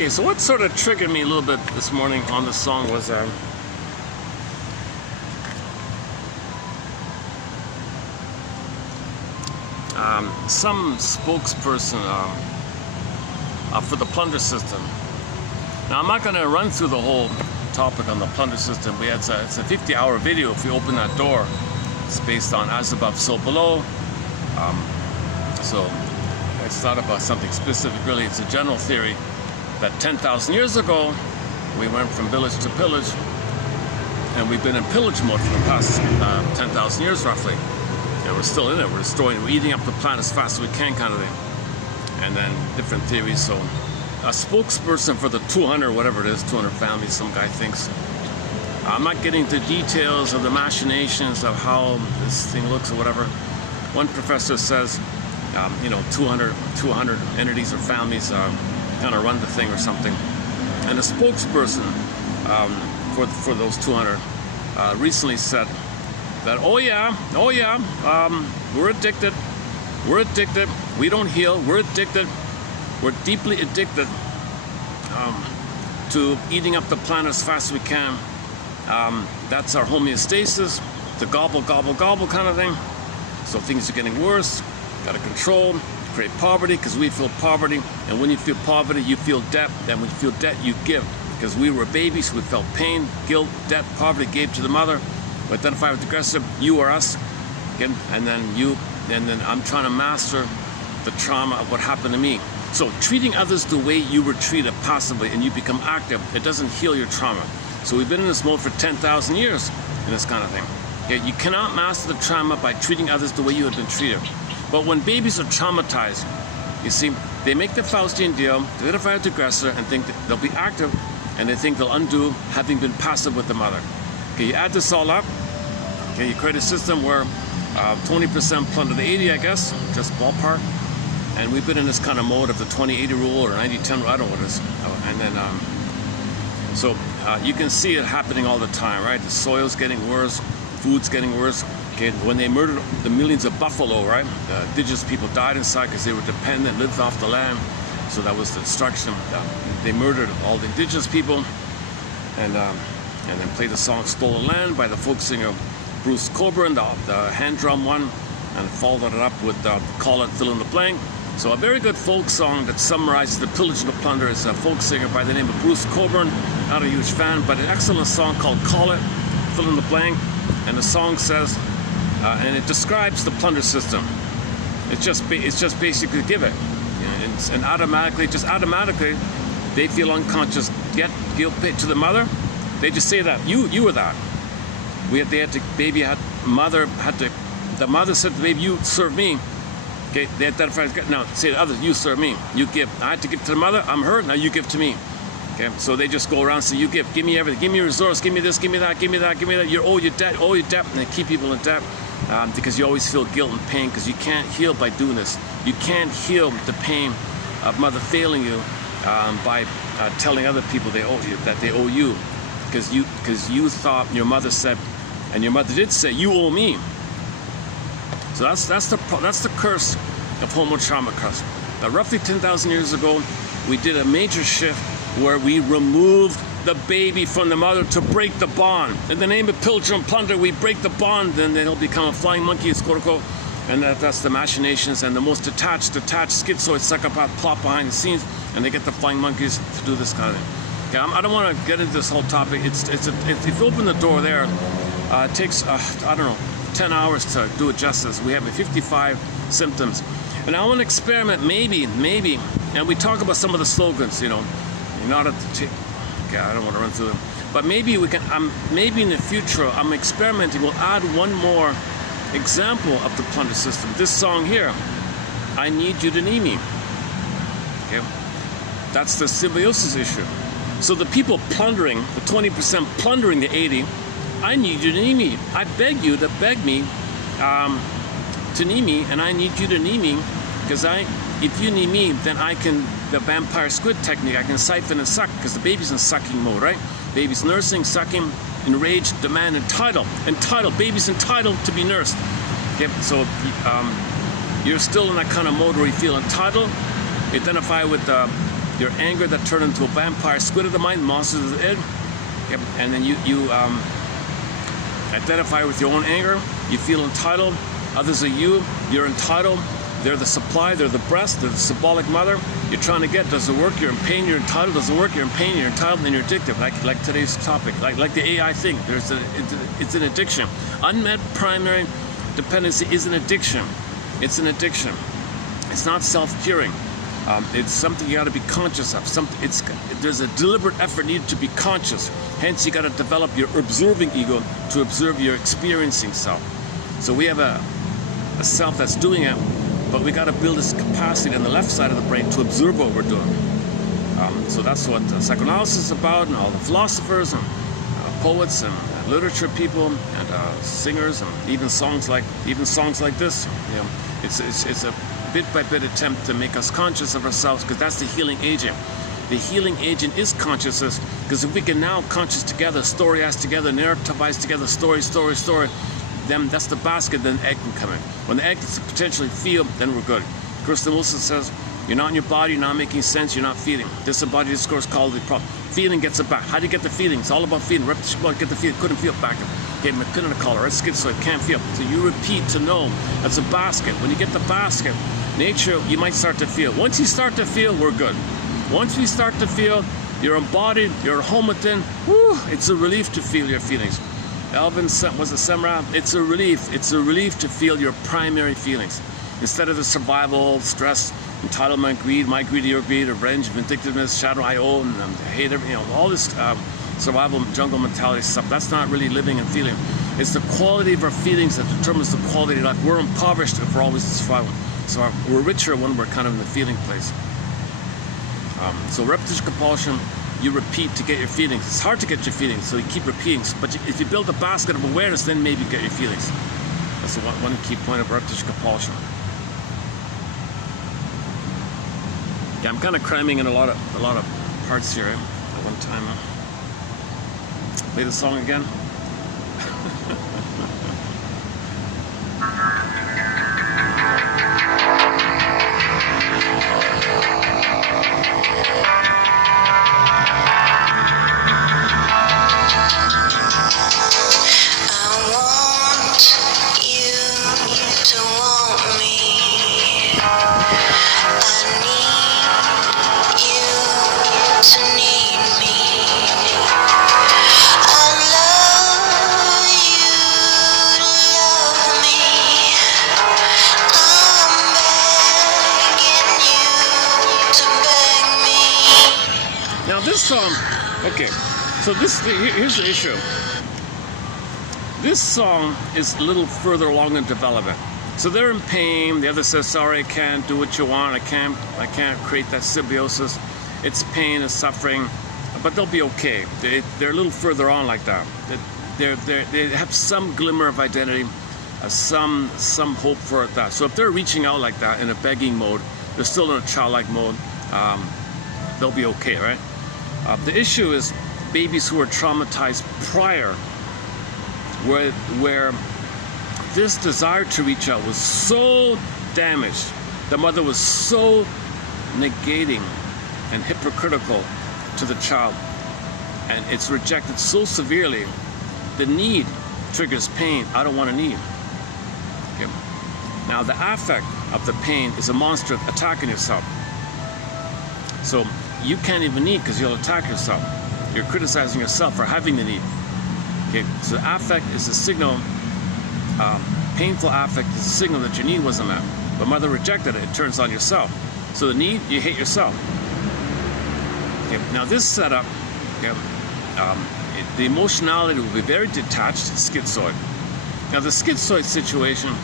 Okay, so what sort of triggered me a little bit this morning on the song was some spokesperson for the plunder system. Now, I'm not going to run through the whole topic on the plunder system. It's a 50-hour video if you open that door. It's based on as above, so below. So it's not about something specific, really. It's a general theory that 10,000 years ago, we went from village to pillage, and we've been in pillage mode for the past 10,000 years, roughly. And we're still in it. We're destroying, we're eating up the planet as fast as we can, kind of thing. And then different theories. So a spokesperson for the 200, whatever it is, 200 families, some guy thinks. I'm not getting into details of the machinations of how this thing looks or whatever. One professor says, 200 entities or families kind of run the thing or something. And a spokesperson for those 200 recently said that, we're addicted, we don't heal, we're addicted, we're deeply addicted to eating up the planet as fast as we can. That's our homeostasis, the gobble, gobble, gobble kind of thing. So things are getting worse, got to control, create poverty, because we feel poverty, and when you feel poverty, you feel debt, and when you feel debt, you give, because we were babies, we felt pain, guilt, debt, poverty, gave to the mother. We identify with aggressive, you or us, okay? and then I'm trying to master the trauma of what happened to me. So treating others the way you were treated passively, and you become active, it doesn't heal your trauma. So we've been in this mode for 10,000 years in this kind of thing. Okay? You cannot master the trauma by treating others the way you had been treated. But when babies are traumatized, you see, they make the Faustian deal, they identify with the aggressor, and think that they'll be active, and they think they'll undo having been passive with the mother. Okay, you add this all up, okay, you create a system where 20% plunder the 80, I guess, just ballpark, and we've been in this kind of mode of the 20-80 rule or 90-10, I don't know what it is, and then, so you can see it happening all the time, right? The soil's getting worse, food's getting worse. Okay, when they murdered the millions of buffalo, right? The indigenous people died inside because they were dependent, lived off the land. So that was the destruction. They murdered all the indigenous people, and then played the song "Stolen Land" by the folk singer Bruce Coburn, the hand drum one, and followed it up with "Call It, Fill in the Blank." So a very good folk song that summarizes the pillage and the plunder is a folk singer by the name of Bruce Coburn. Not a huge fan, but an excellent song called "Call It, Fill in the Blank," and the song says. And it describes the plunder system. It's just basically give it, and automatically, they feel unconscious. Get guilt to the mother. They just say that you were that. The mother said to the baby, you serve me. Okay, they identify as now say to others, you serve me. You give. I had to give to the mother. I'm hurt. Now you give to me. Okay, so they just go around and say, you give me everything, give me a resource, give me this, give me that, give me that, give me that. You owe your debt, and they keep people in debt. Because you always feel guilt and pain, because you can't heal by doing this. You can't heal the pain of mother failing you by telling other people they owe you, that they owe you, because you thought your mother said, and your mother did say, you owe me. So that's the curse of homo trauma curse. Now, roughly 10,000 years ago, we did a major shift where we removed the baby from the mother to break the bond. In the name of pillage and plunder, we break the bond, and then he'll become a flying monkey, and that's the machinations, and the most detached schizoid psychopath plot behind the scenes, and they get the flying monkeys to do this kind of thing. Okay, I don't want to get into this whole topic. If you open the door there, it takes, 10 hours to do it justice. We have 55 symptoms. And I want to experiment, maybe, and we talk about some of the slogans, you're not at the okay, I don't want to run through them, but maybe we can. Maybe in the future, I'm experimenting. We'll add one more example of the plunder system. This song here, I need you to need me. Okay? That's the symbiosis issue. So the people plundering, the 20% plundering the 80, I need you to need me. I beg you to beg me to need me, and I need you to need me, because if you need me, then I can, the vampire squid technique, I can siphon and suck, because the baby's in sucking mode, right? Baby's nursing, sucking, enraged, demand, entitled. Entitled, baby's entitled to be nursed. Okay, so you're still in that kind of mode where you feel entitled. Identify with your anger that turned into a vampire squid of the mind, monsters of the head. Okay, and then you identify with your own anger. You feel entitled. Others are you. You're entitled. They're the supply. They're the breast. They're the symbolic mother. You're trying to get. Does it work? You're in pain. You're entitled. Does it work? You're in pain. You're entitled. And then you're addictive. Like today's topic. Like the AI thing. It's an addiction. Unmet primary dependency is an addiction. It's an addiction. It's not self-curing. It's something you got to be conscious of. There's a deliberate effort needed to be conscious. Hence, you got to develop your observing ego to observe your experiencing self. So we have a self that's doing it, but we got to build this capacity on the left side of the brain to observe what we're doing. So that's what psychoanalysis is about, and all the philosophers and poets and literature people and singers, and even songs like this. You know, it's a bit by bit attempt to make us conscious of ourselves, because that's the healing agent. The healing agent is consciousness, because if we can now conscious together, story-ize together, narrativize together, story, then that's the basket, then the egg can come in. When the egg can potentially feel, then we're good. Kristen Wilson says, you're not in your body, you're not making sense, you're not feeling. Disembodied discourse called the problem. Feeling gets it back. How do you get the feeling? It's all about feeling. Repetition, get the feeling. Couldn't feel back. Okay, McKinnon color, right? Schizoid, can't feel. So you repeat to know. That's a basket. When you get the basket, nature, you might start to feel. Once you start to feel, we're good. Once we start to feel, you're embodied, you're home within, whew, it's a relief to feel your feelings. Elvin was a Semra, it's a relief. It's a relief to feel your primary feelings. Instead of the survival, stress, entitlement, greed, my greed, your greed, revenge, vindictiveness, shadow, I own, and hate, all this survival jungle mentality stuff. That's not really living and feeling. It's the quality of our feelings that determines the quality of life. We're impoverished if we're always in survival. So we're richer when we're kind of in the feeling place. So repetition compulsion, you repeat to get your feelings. It's hard to get your feelings, so you keep repeating. But if you build a basket of awareness, then maybe you get your feelings. That's the one key point of repetition compulsion. Yeah, I'm kind of cramming in a lot of parts here at one time. Play the song again. Okay, so here's the issue. This song is a little further along in development. So they're in pain. The other says, "Sorry, I can't do what you want. I can't create that symbiosis. It's pain, it's suffering, but they'll be okay." They're a little further on like that. They have some glimmer of identity, some hope for that. So if they're reaching out like that in a begging mode, they're still in a childlike mode. They'll be okay, right? The issue is babies who are traumatized prior, where this desire to reach out was so damaged, the mother was so negating and hypocritical to the child, and it's rejected so severely, the need triggers pain. I don't want to need. Okay. Now the affect of the pain is a monster attacking yourself. So you can't even need because you'll attack yourself. You're criticizing yourself for having the need. Okay, so affect is a signal, painful affect is a signal that your need wasn't met. But mother rejected it, it turns on yourself. So the need, you hate yourself. Okay, now this setup, okay, the emotionality will be very detached, schizoid. Now the schizoid situation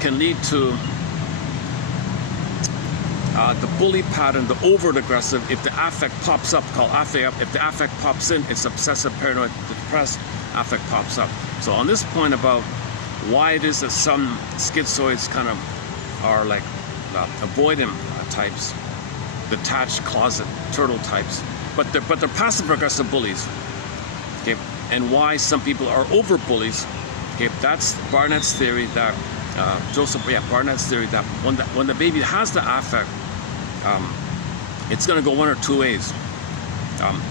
can lead to the bully pattern, the overt aggressive. If the affect pops up, called affect. If the affect pops in, it's obsessive, paranoid, depressed. Affect pops up. So on this point about why it is that some schizoids kind of are like avoidant types, detached closet turtle types, but they're passive aggressive bullies. Okay, and why some people are over bullies. Okay, that's Barnett's theory that Barnett's theory that when the baby has the affect, it's going to go one or two ways.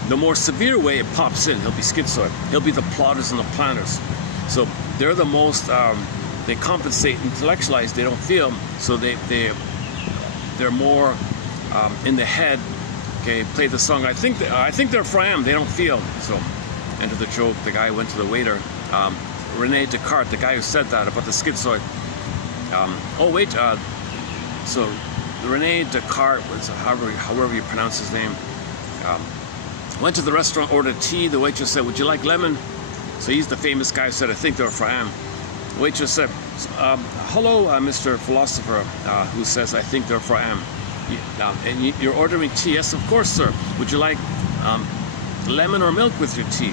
The more severe way it pops in, he'll be schizoid. He'll be the plotters and the planners. So they're the most, they compensate, intellectualize, they don't feel, so they're more in the head. Okay, play the song, I think they're Fram, they don't feel. So, enter the joke, the guy went to the waiter. Rene Descartes, the guy who said that about the schizoid. So Rene Descartes was, however you pronounce his name, went to the restaurant, ordered tea. The waitress said, "Would you like lemon?" So he's the famous guy who said, "I think they're Fram." The waitress said, "Hello, Mr. Philosopher, who says, I think they're Fram. And you're ordering tea?" "Yes, of course, sir. Would you like lemon or milk with your tea?"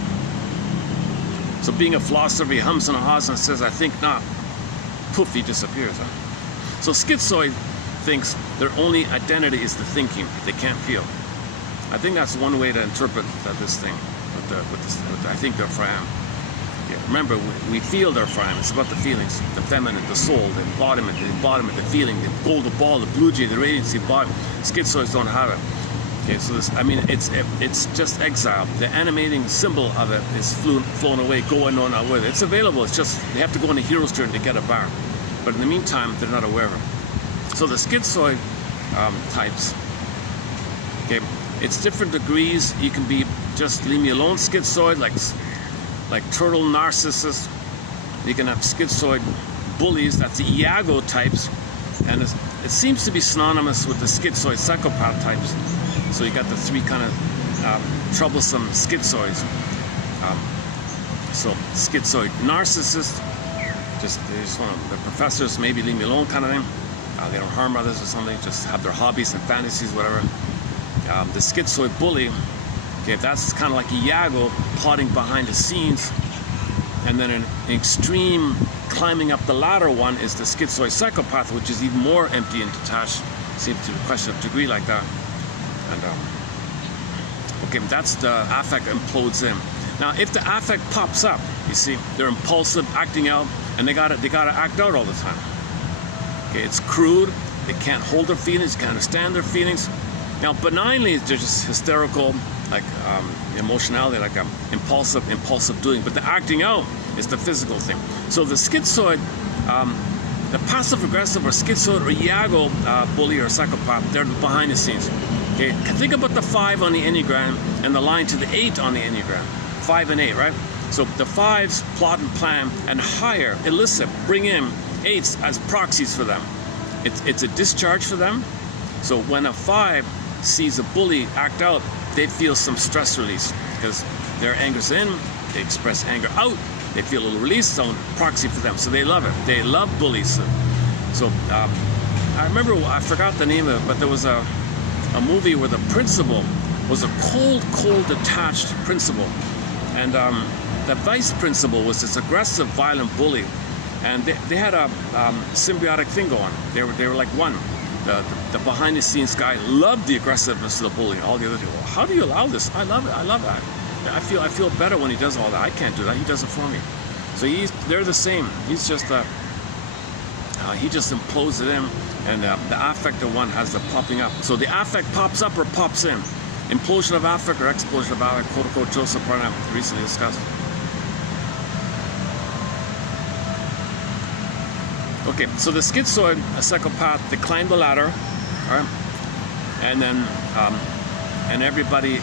So being a philosopher, he hums and haws and says, "I think not." Poof, he disappears. So schizoid thinks their only identity is the thinking. They can't feel. I think that's one way to interpret this thing. I think they're Fram. Yeah, remember, we feel they're Fram. It's about the feelings, the feminine, the soul, the embodiment, the feeling, the golden ball, the blue jay, the radiance, the embodiment. Schizoids don't have it. Okay, so this, I mean, it's just exile. The animating symbol of it is flown away, going on with it. It's available. It's just they have to go on a hero's journey to get it back. But in the meantime, they're not aware of it. So the schizoid types. Okay, it's different degrees. You can be just leave me alone schizoid, like turtle narcissists. You can have schizoid bullies. That's the Iago types, and it seems to be synonymous with the schizoid psychopath types. So you got the three kind of troublesome schizoids. So schizoid narcissist, they just want the professors, maybe leave me alone kind of thing. They don't harm others or something, just have their hobbies and fantasies, whatever. The schizoid bully, okay, that's kind of like Iago plotting behind the scenes. And then an extreme climbing up the ladder one is the schizoid psychopath, which is even more empty and detached. Seems to be a question of degree like that. And okay, that's the affect implodes in. Now, if the affect pops up, you see, they're impulsive, acting out, and they gotta act out all the time. Okay, it's crude. They can't hold their feelings, can't understand their feelings. Now, benignly, they're just hysterical, like emotionality, like impulsive doing. But the acting out is the physical thing. So the schizoid, the passive-aggressive or schizoid or Iago bully or psychopath, they're behind the scenes. Okay, think about the 5 on the Enneagram and the line to the 8 on the Enneagram. 5 and 8, right? So the 5s plot and plan and hire, elicit, bring in 8s as proxies for them. It's a discharge for them. So when a 5 sees a bully act out, they feel some stress release because their anger's in, they express anger out, they feel a little release, so proxy for them. So they love it. They love bullies. So I remember, I forgot the name of it, but there was a movie where the principal was a cold, detached principal. And the vice principal was this aggressive, violent bully. And they had a symbiotic thing going. They were like one. The behind-the-scenes guy loved the aggressiveness of the bully. All the other people, how do you allow this? I love it. I love that. I feel better when he does all that. I can't do that. He does it for me. So they're the same. He's just he just implodes it in, and the affective one has the popping up. So the affect pops up or pops in. Implosion of affect or explosion of affect, quote-unquote, Joseph Barnett recently discussed. Okay, so the schizoid, a psychopath, they climb the ladder, all right? And then, and everybody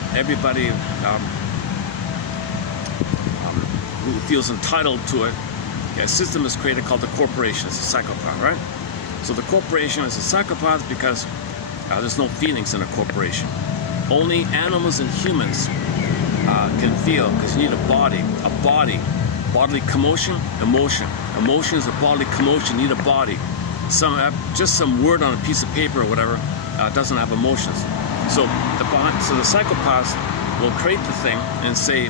who feels entitled to it, a system is created called the corporation. It's a psychopath, right? So the corporation is a psychopath because there's no feelings in a corporation. Only animals and humans can feel, because you need a body Bodily commotion, emotion. Emotion is a bodily commotion. You need a body. Just some word on a piece of paper or whatever doesn't have emotions. So the psychopath will create the thing and say,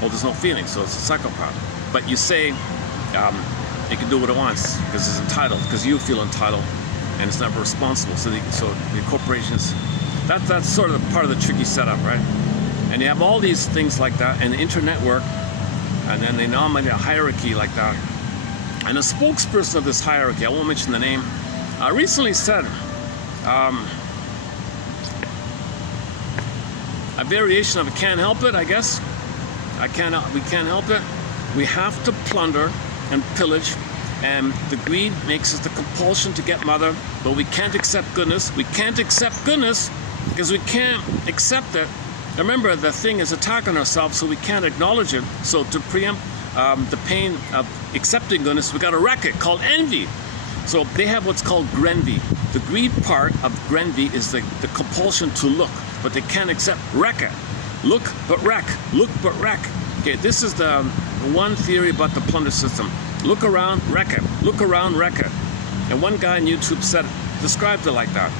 well, there's no feeling, so it's a psychopath. But you say it can do what it wants because it's entitled, because you feel entitled, and it's never responsible. So the corporations, that's sort of part of the tricky setup, right? And you have all these things like that, and the internetwork, and then they nominate a hierarchy like that. And a spokesperson of this hierarchy, I won't mention the name, recently said a variation of "I can't help it," I guess. We can't help it. We have to plunder and pillage, and the greed makes us the compulsion to get mother, but we can't accept goodness. We can't accept goodness because we can't accept it. Remember, the thing is attacking ourselves, so we can't acknowledge it. So to preempt the pain of accepting goodness, we got to wreck it, called envy. So they have what's called grenvy. The greed part of grenvy is the compulsion to look, but they can't accept wreck it. Look but wreck, look but wreck. Okay, this is the one theory about the plunder system. Look around, wreck it. Look around, wreck it. And one guy on YouTube described it like that.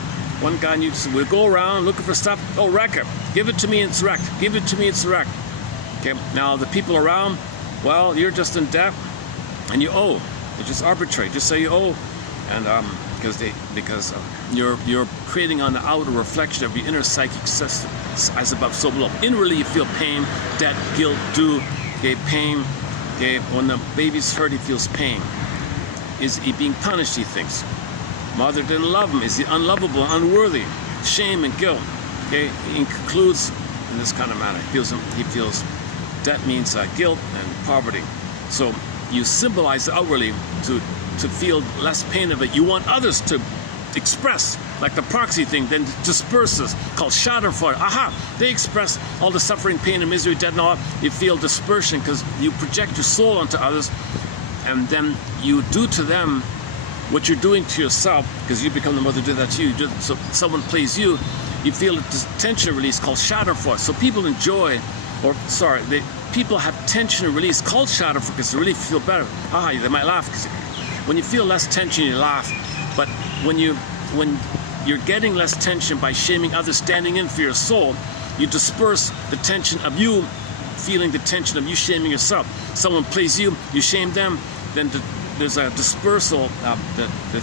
One guy on YouTube, we'll go around looking for stuff, oh, wreck it. Give it to me, it's wrecked. Give it to me, it's wrecked. Okay, now the people around, well, you're just in debt and you owe. It's just arbitrary, just say you owe. And because you're creating on the outer reflection of your inner psychic system, as above, so below. Inwardly, you feel pain, debt, guilt, due, okay, pain. Okay, when the baby's hurt, he feels pain. Is he being punished? He thinks. Mother didn't love him. Is he unlovable, unworthy? Shame and guilt. Okay, he concludes in this kind of manner. He feels debt means guilt and poverty. So you symbolize outwardly to feel less pain of it. You want others to express, like the proxy thing, then disperses, called schadenfreude. Aha! They express all the suffering, pain, and misery, debt, and all. You feel dispersion because you project your soul onto others, and then you do to them what you're doing to yourself, because you become the mother who did that to you. So someone plays you, you feel a tension release called schadenfreude. So people enjoy, people have tension release called schadenfreude because they really feel better. They might laugh. When you feel less tension, you laugh. But when you're getting less tension by shaming others, standing in for your soul, you disperse the tension of you feeling the tension of you shaming yourself. Someone plays you, you shame them, then there's a dispersal. The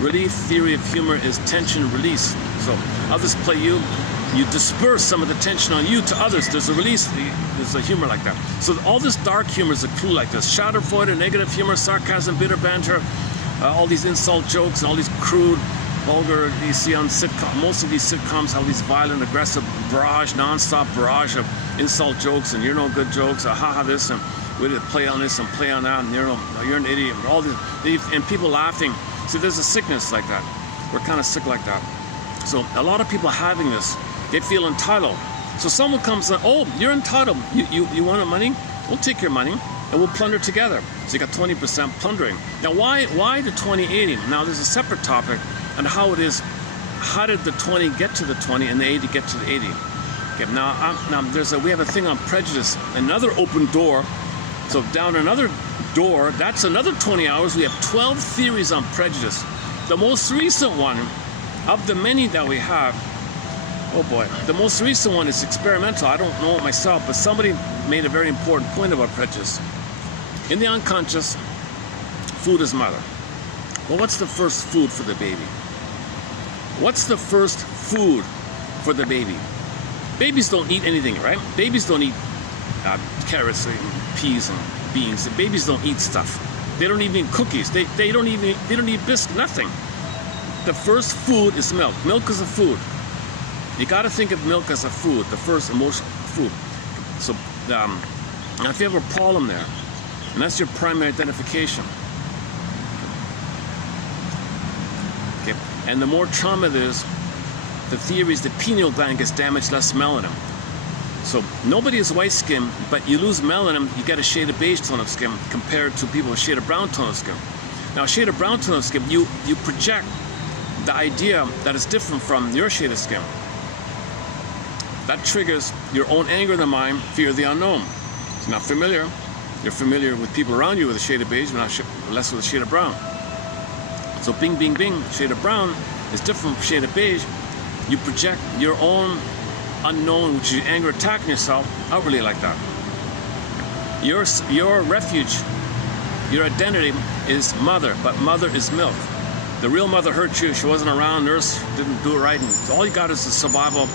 relief theory of humor is tension release. So others play you, you disperse some of the tension on you to others. There's a release, there's a humor like that. So all this dark humor is a clue like this. Schadenfreude, negative humor, sarcasm, bitter banter, all these insult jokes, and all these crude, vulgar, you see on sitcom, most of these sitcoms have these violent, aggressive barrage, non-stop barrage of insult jokes and you're no good jokes, haha this, and we did play on this and play on that, and you're an idiot, and all this, and people laughing. See, there's a sickness like that. We're kind of sick like that. So a lot of people having this, they feel entitled. So someone comes and, oh, you're entitled. You want money? We'll take your money and we'll plunder together. So you got 20% plundering. Now why the 20-80? Now there's a separate topic on how it is, how did the 20 get to the 20 and the 80 get to the 80? Okay, now we have a thing on prejudice, another open door. So down another door, that's another 20 hours. We have 12 theories on prejudice. The most recent one, of the many that we have, oh boy, the most recent one is experimental. I don't know it myself, but somebody made a very important point about prejudice. In the unconscious, food is mother. Well, what's the first food for the baby? What's the first food for the baby? Babies don't eat anything, right? Babies don't eat carrots and peas and beans. The babies don't eat stuff. They don't even eat cookies. They don't eat biscuits, nothing. The first food is milk. Milk is a food. You got to think of milk as a food, the first emotional food. So now if you have a problem there, and that's your primary identification. Okay. And the more trauma there is, the theory is the pineal gland gets damaged, less melanin. So nobody is white skin, but you lose melanin, you get a shade of beige tone of skin compared to people with a shade of brown tone of skin. Now a shade of brown tone of skin, you project the idea that is different from your shade of skin. That triggers your own anger in the mind, fear of the unknown. It's not familiar. You're familiar with people around you with a shade of beige, but not less with a shade of brown. So bing, bing, bing, shade of brown is different from shade of beige. You project your own unknown, which is anger attacking yourself, outwardly like that. Your refuge, your identity is mother, but mother is milk. The real mother hurt you, she wasn't around, nurse didn't do it right, and all you got is the survival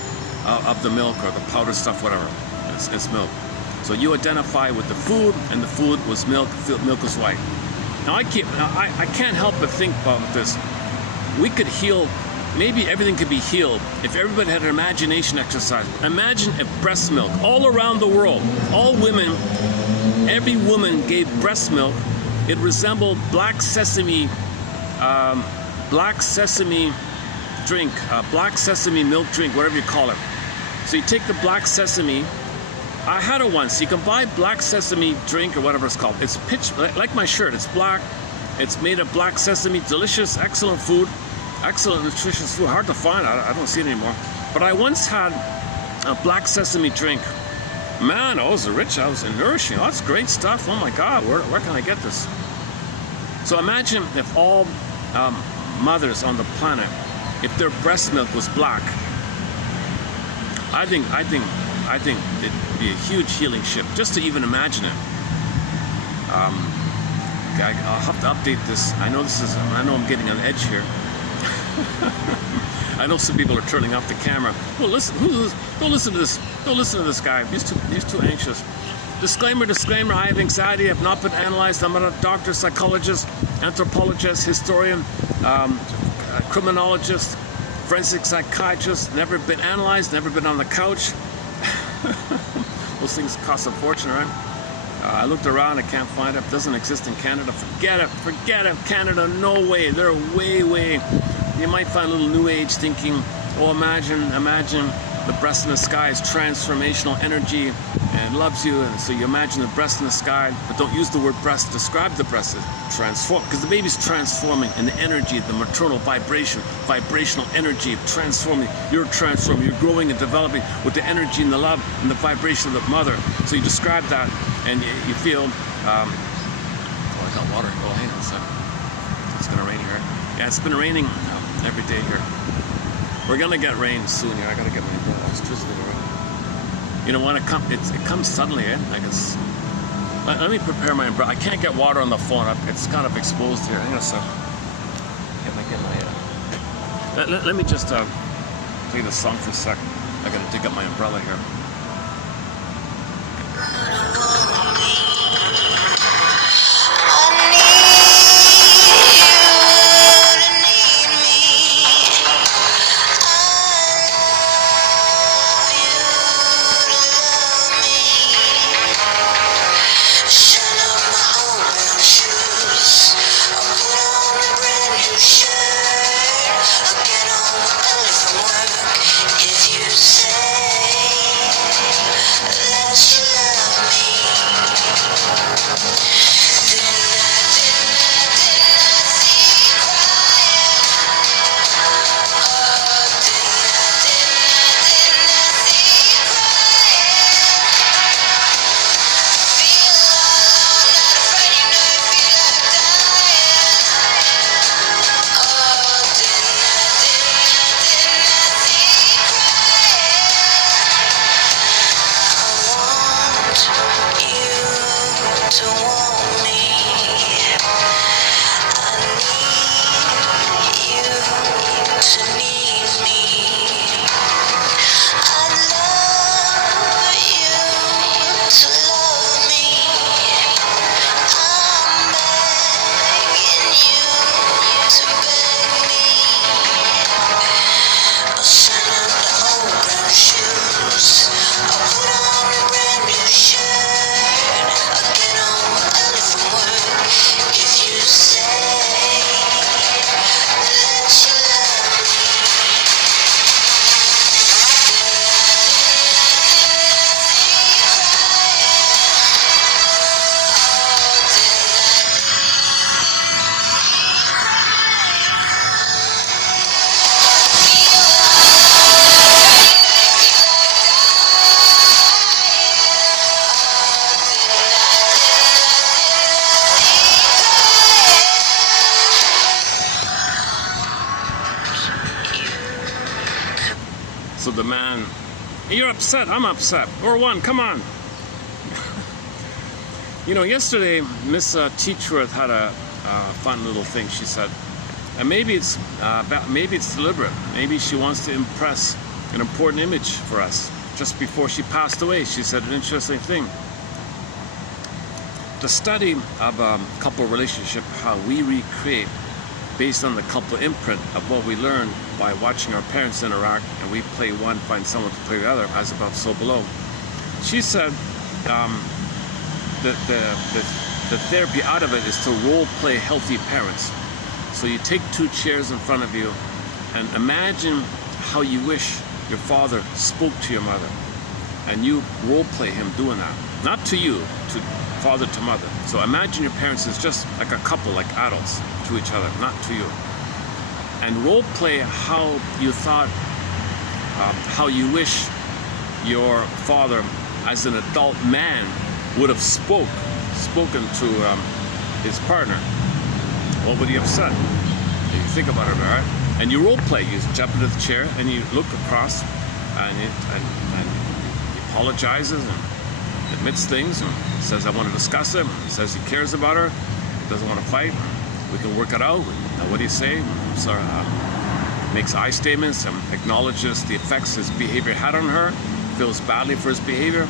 of the milk or the powder stuff, whatever. It's milk. So you identify with the food, and the food was milk, milk was white. Now I can't help but think about this. We could heal, maybe everything could be healed if everybody had an imagination exercise. Imagine if breast milk, all around the world, all women, every woman gave breast milk. It resembled black sesame drink, black sesame milk drink, whatever you call it. So you take the black sesame. I had it once. You can buy black sesame drink or whatever it's called. It's pitch like my shirt. It's black. It's made of black sesame. Delicious, excellent food, excellent nutritious food. Hard to find. I don't see it anymore. But I once had a black sesame drink. Man, I was rich. I was nourishing. Oh, that's great stuff. Oh my God, where can I get this? So imagine if all mothers on the planet, if their breast milk was black. I think it'd be a huge healing shift, just to even imagine it. Okay, I'll have to update this. I know I'm getting on edge here. I know some people are turning off the camera. Well, listen, don't listen to this. Don't listen to this guy. He's too anxious. Disclaimer, I have anxiety. I have not been analyzed. I'm not a doctor, psychologist, anthropologist, historian, criminologist, forensic psychiatrist. Never been analyzed, never been on the couch. Those things cost a fortune, right? I looked around, I can't find it. It doesn't exist in Canada. Forget it. Canada, no way. They're way. You might find a little new age thinking, oh, imagine the breast in the sky is transformational energy and it loves you, and so you imagine the breast in the sky, but don't use the word breast to describe the breast. Transform, because the baby's transforming, and the energy, the maternal vibrational energy of transforming. You're transforming, you're growing and developing with the energy and the love and the vibration of the mother. So you describe that, and you feel, oh, I got water. Oh, hang on a second. It's gonna rain here. Yeah, it's been raining every day here. We're gonna get rain soon here. I gotta get my umbrella. It's drizzling already. You know, when it comes suddenly, eh? I guess. Let me prepare my umbrella. I can't get water on the phone. It's kind of exposed here. Hang on a second. Let me just play the song for a second. I gotta dig up my umbrella here. If you say the man, you're upset, I'm upset. Or one, come on. You know, yesterday, Miss Teachworth had a fun little thing. She said, and maybe it's deliberate. Maybe she wants to impress an important image for us. Just before she passed away, she said an interesting thing. The study of a couple relationship, how we recreate based on the couple imprint of what we learn by watching our parents interact, and we play one, find someone to play the other, as above, so below. She said the therapy out of it is to role play healthy parents. So you take two chairs in front of you and imagine how you wish your father spoke to your mother, and you role play him doing that. Not to you, to father to mother. So imagine your parents as just like a couple, like adults to each other, not to you. And role play how you thought, how you wish your father as an adult man would have spoken to his partner. What would he have said? You think about it, all right? And you role play. You jump into the chair and you look across, and he apologizes and admits things and says, I want to discuss it. He says he cares about her, doesn't want to fight. We can work it out. What do you say? So, makes I statements and acknowledges the effects his behavior had on her, feels badly for his behavior.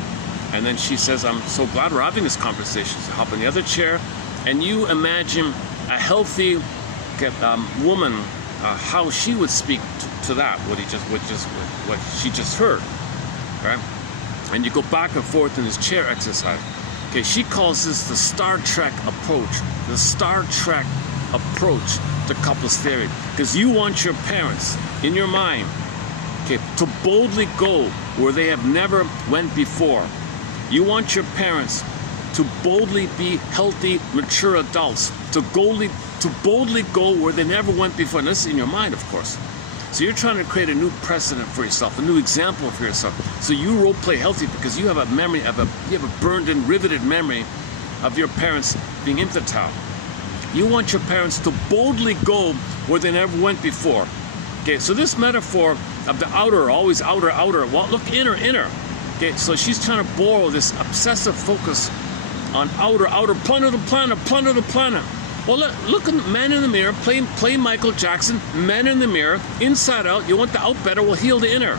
And then she says, I'm so glad we're having this conversation. So hop in the other chair, and you imagine a healthy woman, how she would speak to that, what she just heard, right? And you go back and forth in this chair exercise. Okay, she calls this the Star Trek approach, the Star Trek approach to couples theory, because you want your parents in your mind, okay, to boldly go where they have never went before. You want your parents to boldly be healthy, mature adults, to boldly go where they never went before. And this is in your mind, of course. So you're trying to create a new precedent for yourself, a new example for yourself. So you role play healthy because you have a memory of you have a burned in, riveted memory of your parents being infantile. You want your parents to boldly go where they never went before. Okay, so this metaphor of the outer, always outer, well, look, inner. Okay, so she's trying to borrow this obsessive focus on outer, plunder the planet. Well, look at the man in the mirror, play Michael Jackson, man in the mirror, inside out. You want the out better, well, heal the inner.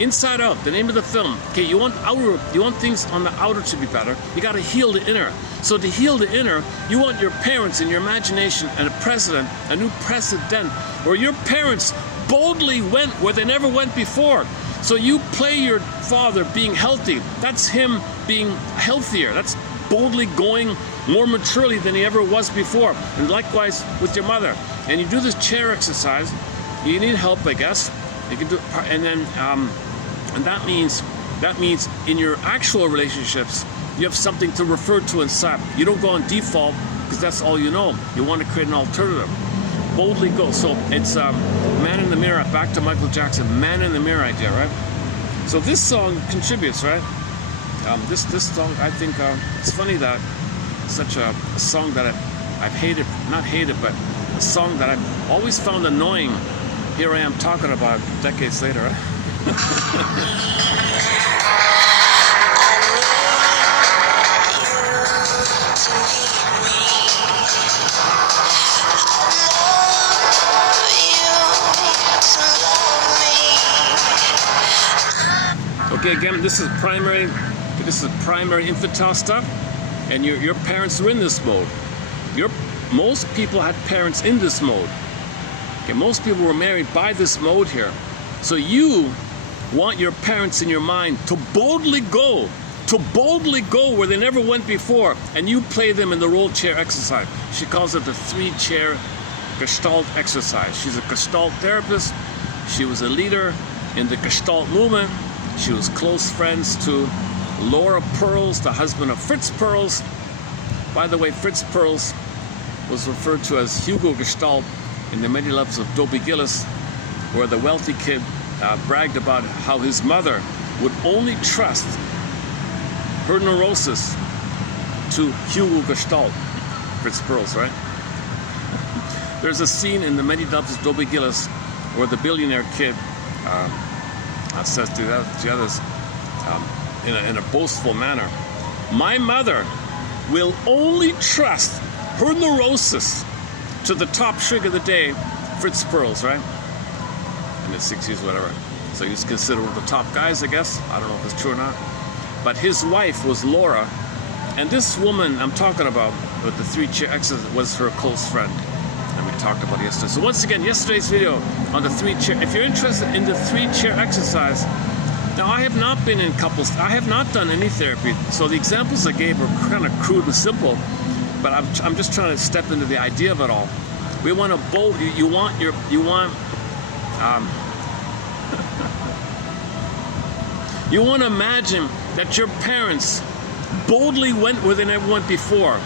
Inside out, the name of the film. Okay, you want things on the outer to be better, you got to heal the inner. So to heal the inner, you want your parents in your imagination and a new precedent, where your parents boldly went where they never went before. So you play your father being healthy. That's him being healthier. That's boldly going more maturely than he ever was before. And likewise with your mother. And you do this chair exercise. You need help, I guess. You can do, and then, and that means in your actual relationships, you have something to refer to inside. You don't go on default because that's all you know. You want to create an alternative. Boldly go. So it's man in the mirror. Back to Michael Jackson, man in the mirror idea, right? So this song contributes, right? This song, I think, it's funny that such a song that I've hated, not hated, but a song that I've always found annoying. Here I am talking about decades later, right? Okay, again, this is primary infantile stuff, and your parents are in this mode. Most people had parents in this mode. Okay, most people were married by this mode here. So you want your parents in your mind to boldly go where they never went before, and you play them in the roll chair exercise. She calls it the 3-chair Gestalt exercise. She's a Gestalt therapist. She was a leader in the Gestalt movement. She was close friends to Laura Perls, the husband of Fritz Perls. By the way, Fritz Perls was referred to as Hugo Gestalt in the Many Loves of Dobie Gillis, where the wealthy kid bragged about how his mother would only trust her neurosis to Hugo Gestalt, Fritz Perls, right? There's a scene in the Many Loves of Dobie Gillis where the billionaire kid says to the others in a boastful manner, "My mother will only trust her neurosis to the top sugar of the day, Fritz Perls," right? In the 60s, whatever. So he's considered one of the top guys, I guess. I don't know if it's true or not. But his wife was Laura, and this woman I'm talking about with the 3-chair exercise was her close friend. And we talked about it yesterday. So once again, yesterday's video on the 3-chair. If you're interested in the 3-chair exercise, now I have not been in couples. I have not done any therapy. So the examples I gave are kind of crude and simple, but I'm just trying to step into the idea of it all. We want to bold. You want. You want to imagine that your parents boldly went where they never went before.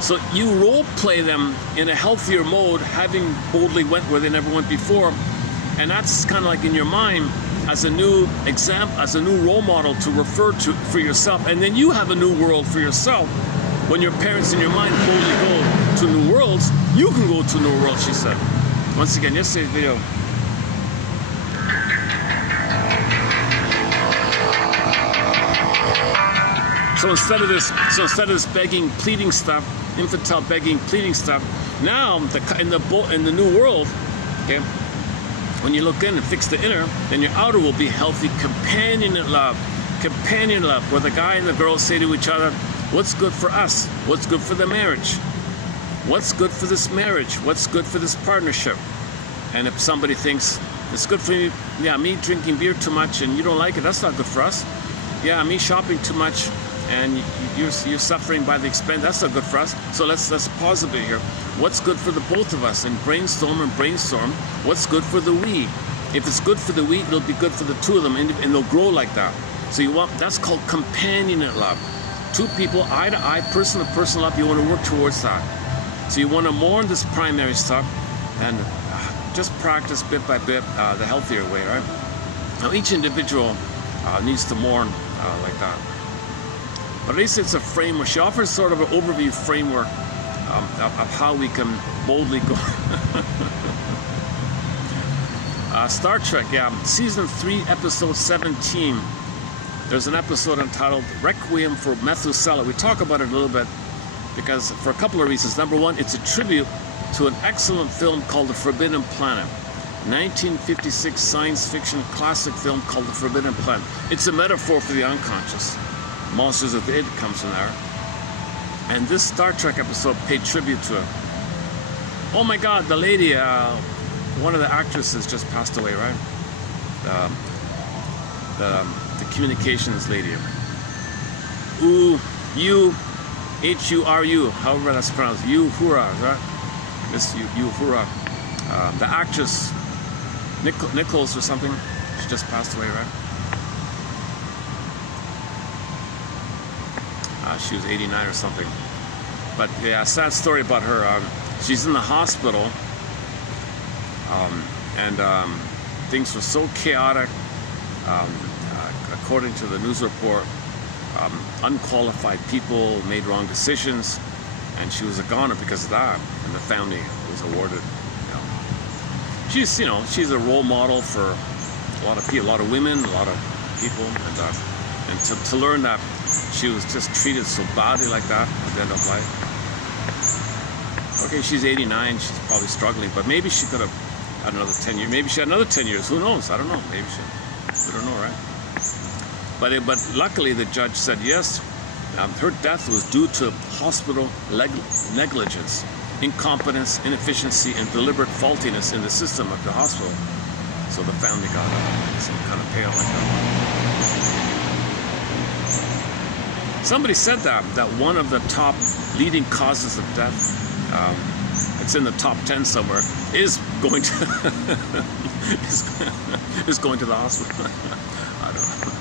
So you role play them in a healthier mode, having boldly went where they never went before, and that's kind of like in your mind as a new example, as a new role model to refer to for yourself, and then you have a new world for yourself. When your parents in your mind boldly go to new worlds, you can go to new worlds, she said. Once again, yesterday's video. So instead of this begging, pleading stuff, infantile begging, pleading stuff, now in the new world, okay, when you look in and fix the inner, then your outer will be healthy, companionate love, where the guy and the girl say to each other, "What's good for us? What's good for the marriage? What's good for this marriage? What's good for this partnership?" And if somebody thinks it's good for me, yeah, me drinking beer too much and you don't like it, that's not good for us. Yeah, me shopping too much and you're suffering by the expense, that's not good for us. So let's pause a bit here. What's good for the both of us? And brainstorm. What's good for the we? If it's good for the we, it'll be good for the two of them, and they'll grow like that. So that's called companionate love. Two people, eye to eye, person to person love. You want to work towards that. So you want to mourn this primary stuff and just practice bit by bit the healthier way, right? Now each individual needs to mourn like that. But at least it's a framework. She offers sort of an overview framework of how we can boldly go. Star Trek, yeah, season 3, episode 17. There's an episode entitled Requiem for Methuselah. We talk about it a little bit because for a couple of reasons. Number one, it's a tribute to an excellent film called The Forbidden Planet. 1956 science fiction classic film called The Forbidden Planet. It's a metaphor for the unconscious. Monsters of the Id comes from there. And this Star Trek episode paid tribute to it. Oh my God, the lady, one of the actresses just passed away, right? The communications lady. Uhuru, however that's pronounced. Uhura, right? Miss Uhura. The actress, Nichols or something, she just passed away, right? She was 89 or something. But yeah, sad story about her. She's in the hospital, and things were so chaotic. According to the news report, unqualified people made wrong decisions, and she was a goner because of that. And the family was awarded. She's a role model for a lot of people, a lot of women, a lot of people, and to learn that she was just treated so badly like that at the end of life. Okay, she's 89, she's probably struggling, but maybe she could have had another 10 years. Maybe she had another 10 years. Who knows? I don't know. Maybe we don't know, right? But luckily the judge said yes. Her death was due to hospital negligence, incompetence, inefficiency, and deliberate faultiness in the system of the hospital. So the family got some kind of payout like that. Somebody said that one of the top leading causes of death, it's in the top 10 somewhere, is going to is going to the hospital. I don't know.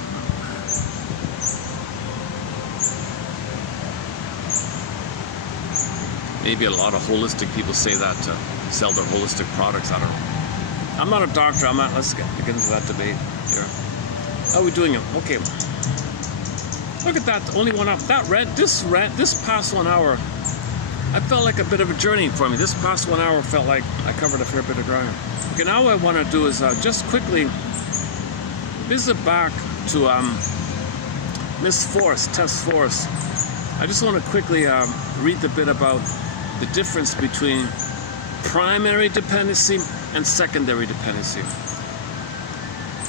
Maybe a lot of holistic people say that to sell their holistic products. I don't know. I'm not a doctor. Let's get into that debate here. How are we doing? Okay. Look at that, only one up. This past 1 hour, I felt like a bit of a journey for me. This past 1 hour felt like I covered a fair bit of ground. Okay, now what I want to do is just quickly visit back to Miss Force, Test Force. I just want to quickly read the bit about the difference between primary dependency and secondary dependency.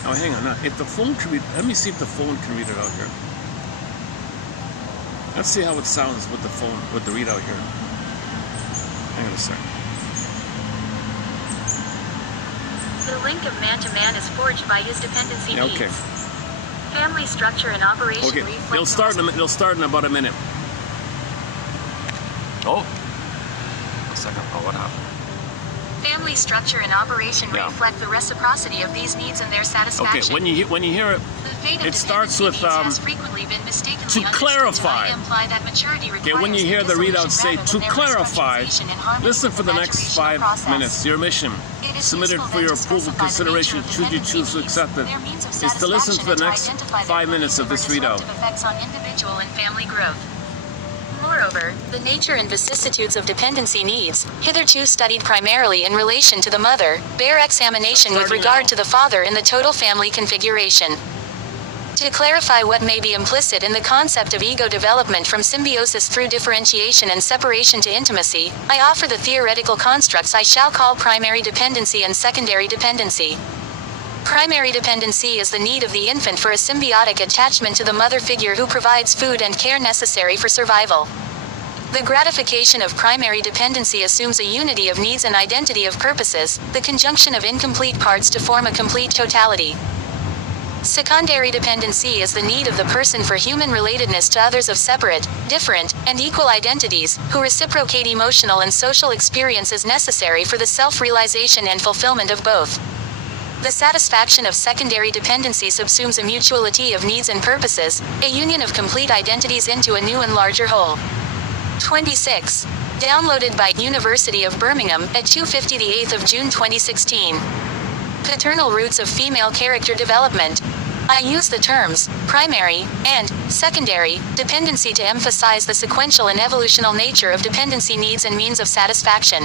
Oh, hang on. Now, if the phone can read, let me see if the phone can read it out here. Let's see how it sounds with the phone, with the readout here. Hang on a second. The link of man-to-man is forged by his dependency needs. Okay. Family structure and operation Okay, reflect it'll start in about a minute. Oh. A second. Oh, what happened? Family structure and operation reflect the reciprocity of these needs and their satisfaction. Okay, when you hear it, it starts with to clarify. Okay, when you hear the readout say to clarify, listen for the next 5 minutes. Your mission, submitted for your approval consideration should you choose to accept it, is to listen to the next 5 minutes of this readout. Effects on individual and family growth. Moreover, the nature and vicissitudes of dependency needs, hitherto studied primarily in relation to the mother, bear examination with regard to the father in the total family configuration. To clarify what may be implicit in the concept of ego development from symbiosis through differentiation and separation to intimacy, I offer the theoretical constructs I shall call primary dependency and secondary dependency. Primary dependency is the need of the infant for a symbiotic attachment to the mother figure who provides food and care necessary for survival. The gratification of primary dependency assumes a unity of needs and identity of purposes, the conjunction of incomplete parts to form a complete totality. Secondary dependency is the need of the person for human relatedness to others of separate, different, and equal identities, who reciprocate emotional and social experiences necessary for the self-realization and fulfillment of both. The satisfaction of secondary dependency subsumes a mutuality of needs and purposes, a union of complete identities into a new and larger whole. 26. Downloaded by University of Birmingham at 2:50 the 8th of June 2016. Paternal roots of female character development. I use the terms primary and secondary dependency to emphasize the sequential and evolutional nature of dependency needs and means of satisfaction.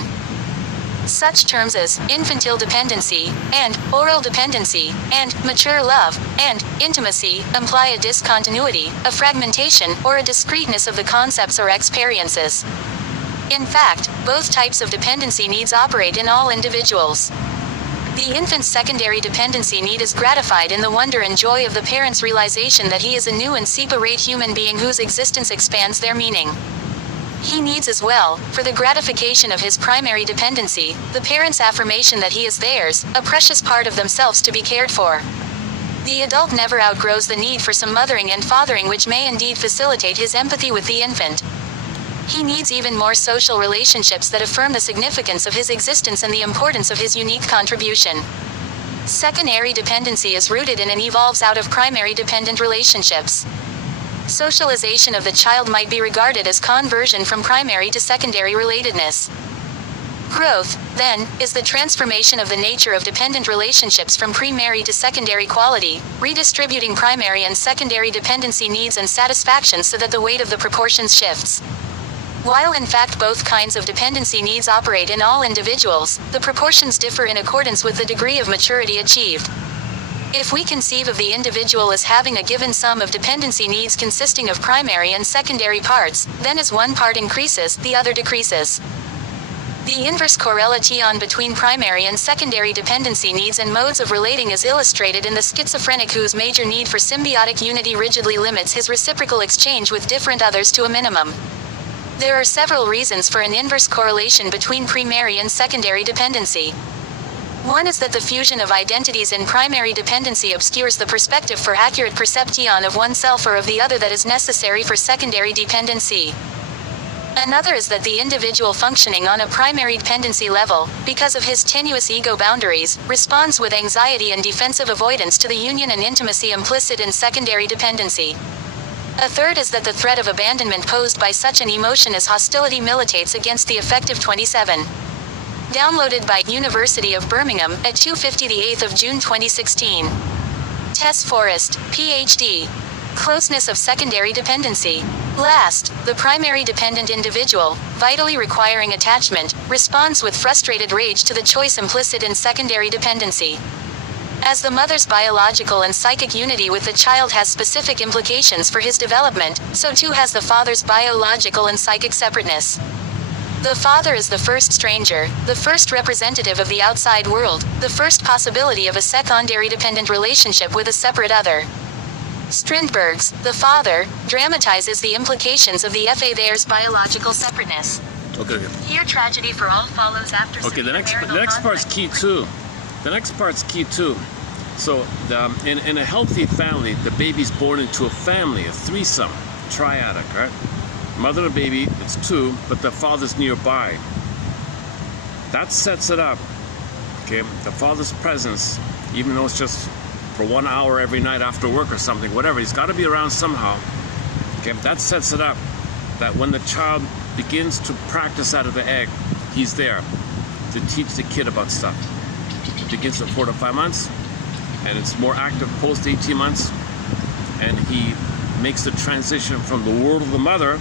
Such terms as infantile dependency, and oral dependency, and mature love, and intimacy imply a discontinuity, a fragmentation, or a discreteness of the concepts or experiences. In fact, both types of dependency needs operate in all individuals. The infant's secondary dependency need is gratified in the wonder and joy of the parent's realization that he is a new and separate human being whose existence expands their meaning. He needs as well, for the gratification of his primary dependency, the parent's affirmation that he is theirs, a precious part of themselves to be cared for. The adult never outgrows the need for some mothering and fathering which may indeed facilitate his empathy with the infant. He needs even more social relationships that affirm the significance of his existence and the importance of his unique contribution. Secondary dependency is rooted in and evolves out of primary dependent relationships. Socialization of the child might be regarded as conversion from primary to secondary relatedness. Growth, then, is the transformation of the nature of dependent relationships from primary to secondary quality, redistributing primary and secondary dependency needs and satisfactions so that the weight of the proportions shifts. While in fact both kinds of dependency needs operate in all individuals, the proportions differ in accordance with the degree of maturity achieved. If we conceive of the individual as having a given sum of dependency needs consisting of primary and secondary parts, then as one part increases, the other decreases. The inverse correlation between primary and secondary dependency needs and modes of relating is illustrated in the schizophrenic whose major need for symbiotic unity rigidly limits his reciprocal exchange with different others to a minimum. There are several reasons for an inverse correlation between primary and secondary dependency. One is that the fusion of identities in primary dependency obscures the perspective for accurate perception of oneself or of the other that is necessary for secondary dependency. Another is that the individual functioning on a primary dependency level, because of his tenuous ego boundaries, responds with anxiety and defensive avoidance to the union and intimacy implicit in secondary dependency. A third is that the threat of abandonment posed by such an emotion as hostility militates against the affective 27. Downloaded by University of Birmingham at 2:50 the 8th of June 2016. Tess Forrest, Ph.D. Closeness of secondary dependency. Last, the primary dependent individual, vitally requiring attachment, responds with frustrated rage to the choice implicit in secondary dependency. As the mother's biological and psychic unity with the child has specific implications for his development, so too has the father's biological and psychic separateness. The father is the first stranger, the first representative of the outside world, the first possibility of a secondary dependent relationship with a separate other. Strindberg's The Father dramatizes the implications of the father's biological separateness. Okay. Here tragedy for all follows after Okay, the next part's key too. The next part's key too. So in a healthy family, the baby's born into a family, a threesome, triadic, right? Mother and baby, it's two, but the father's nearby. That sets it up. Okay, the father's presence, even though it's just for 1 hour every night after work or something, whatever, he's got to be around somehow. Okay, that sets it up that when the child begins to practice out of the egg, he's there to teach the kid about stuff. It begins at 4 to 5 months, and it's more active post 18 months, and he makes the transition from the world of the mother,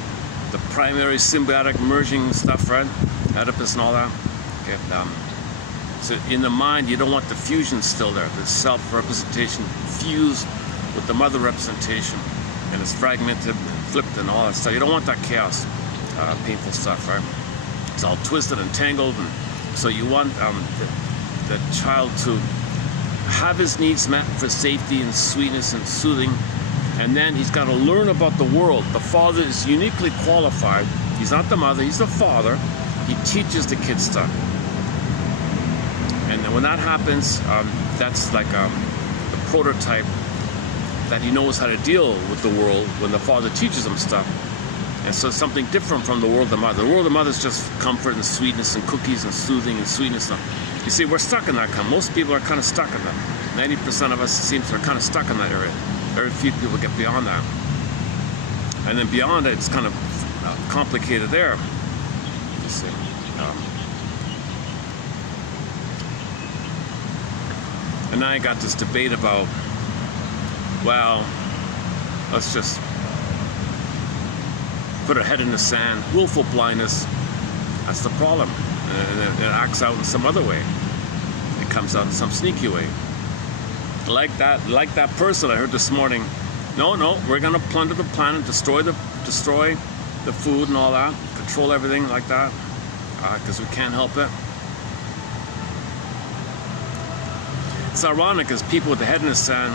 the primary symbiotic merging stuff, right? Oedipus and all that. Okay, so in the mind, you don't want the fusion still there, the self-representation fused with the mother representation, and it's fragmented and flipped and all that stuff. You don't want that chaos, painful stuff, right? It's all twisted and tangled, and so you want the child to have his needs met for safety and sweetness and soothing, and then he's got to learn about the world. The father is uniquely qualified. He's not the mother, he's the father. He teaches the kid stuff. And when that happens, that's like the prototype that he knows how to deal with the world when the father teaches him stuff. And so it's something different from the world of the mother. The world of the mother is just comfort and sweetness and cookies and soothing and sweetness. You see, we're stuck in that. Most people are kind of stuck in that. 90% of us, it seems, are kind of stuck in that area. Very few people get beyond that. And then beyond it, it's kind of complicated there. You see. And now I got this debate about, well, let's just put our head in the sand. Willful blindness, that's the problem. And it acts out in some other way. It comes out in some sneaky way. Like that person I heard this morning. No, we're gonna plunder the planet, destroy the food and all that, control everything like that, because we can't help it. It's ironic as people with the head in the sand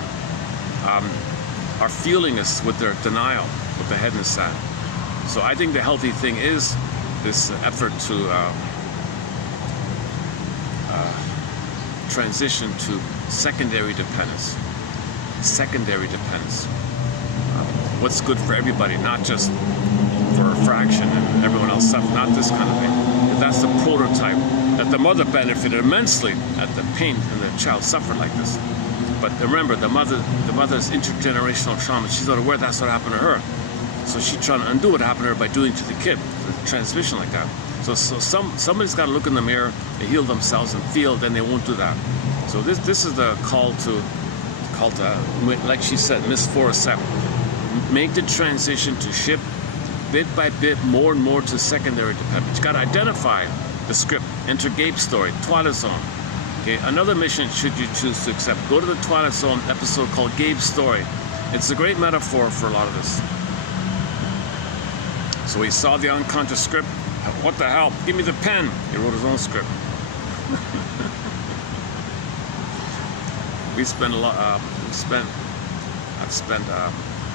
are fueling this with their denial, with the head in the sand. So I think the healthy thing is this effort to transition to secondary dependence. Secondary dependence. What's good for everybody, not just for a fraction and everyone else suffers, not this kind of thing. That's the prototype that the mother benefited immensely at the pain and the child suffered like this. But remember, the mother's intergenerational trauma, she's not aware that's what happened to her. So she's trying to undo what happened to her by doing it to the kid, the transmission like that. So somebody's got to look in the mirror, they heal themselves and feel, then they won't do that. So this is the call to, like she said, Miss Forrest, make the transition to shift bit by bit more and more to secondary dependence. You got to identify the script, enter Gabe's story, Twilight Zone. Okay, another mission should you choose to accept. Go to the Twilight Zone episode called Gabe's Story. It's a great metaphor for a lot of this. So he saw the unconscious script. What the hell? Give me the pen. He wrote his own script. I've spent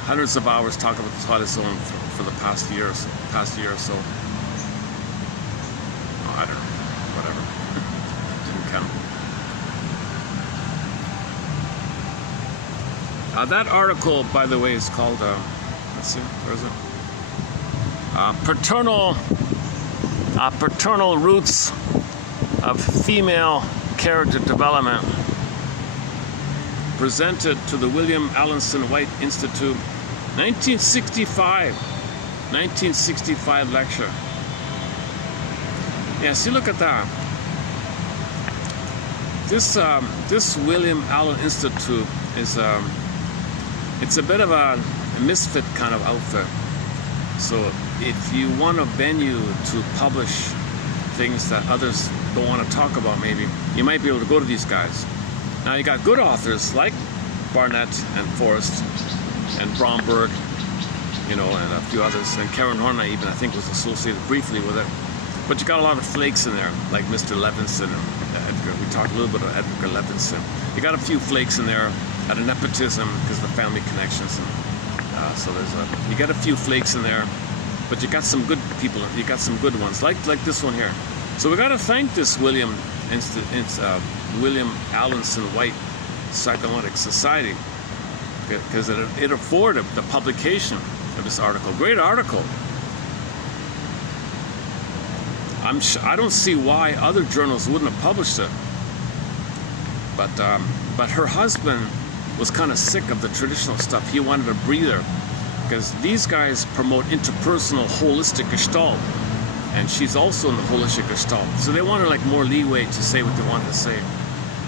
hundreds of hours talking about the Twilight Zone for the past year or so. Oh, I don't know. Whatever. Didn't count. That article, by the way, is called, let's see, where is it? Paternal Roots of Female Character Development, presented to the William Alanson White Institute, 1965 lecture. Yeah, see, look at that. This William Allen Institute is it's a bit of a misfit kind of outfit. So if you want a venue to publish things that others don't want to talk about, maybe you might be able to go to these guys. Now you got good authors like Barnett and Forrest and Bromberg, you know, and a few others, and Karen Horner even I think was associated briefly with it. But you got a lot of flakes in there, like Mr. Levinson and Edgar. We talked a little bit about Edgar Levinson. You got a few flakes in there at a nepotism because of the family connections, and so you got a few flakes in there. But you got some good people. You got some good ones, like this one here. So we got to thank this William Allenson White Psychoanalytic Society because it afforded the publication of this article. Great article. I don't see why other journals wouldn't have published it. But her husband was kind of sick of the traditional stuff. He wanted a breather because these guys promote interpersonal holistic gestalt, and she's also in the holistic gestalt. So they wanted like more leeway to say what they wanted to say.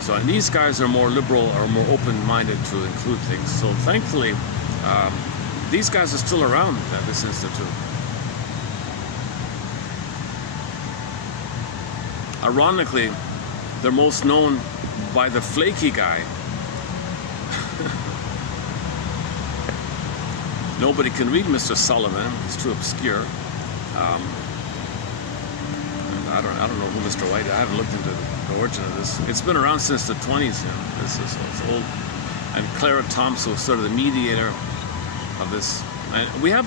So and these guys are more liberal or more open-minded to include things. So thankfully, these guys are still around at this institute. Ironically, they're most known by the flaky guy. Nobody can read Mr. Sullivan; he's too obscure. I don't know who Mr. White. I haven't looked into the origin of this. It's been around since the 20s. You know, it's old. And Clara Thompson was sort of the mediator of this. And we have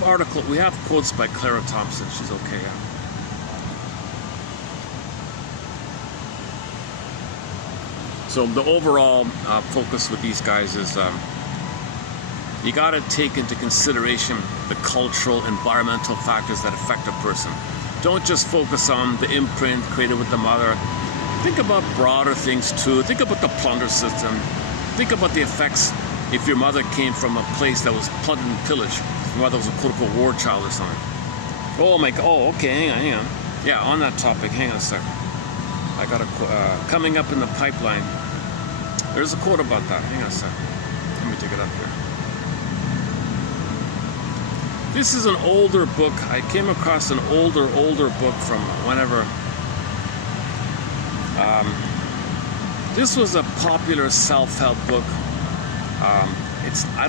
quotes by Clara Thompson. She's okay. Yeah. So the overall focus with these guys is you got to take into consideration the cultural, environmental factors that affect a person. Don't just focus on the imprint created with the mother. Think about broader things too. Think about the plunder system. Think about the effects if your mother came from a place that was plundered and pillaged. Your mother was a quote-unquote war child or something. Oh, okay, hang on. Yeah, on that topic, hang on a second. I got a coming up in the pipeline. There's a quote about that. Hang on a second. Let me take it up here. This is an older book. I came across an older book from whenever. This was a popular self-help book. I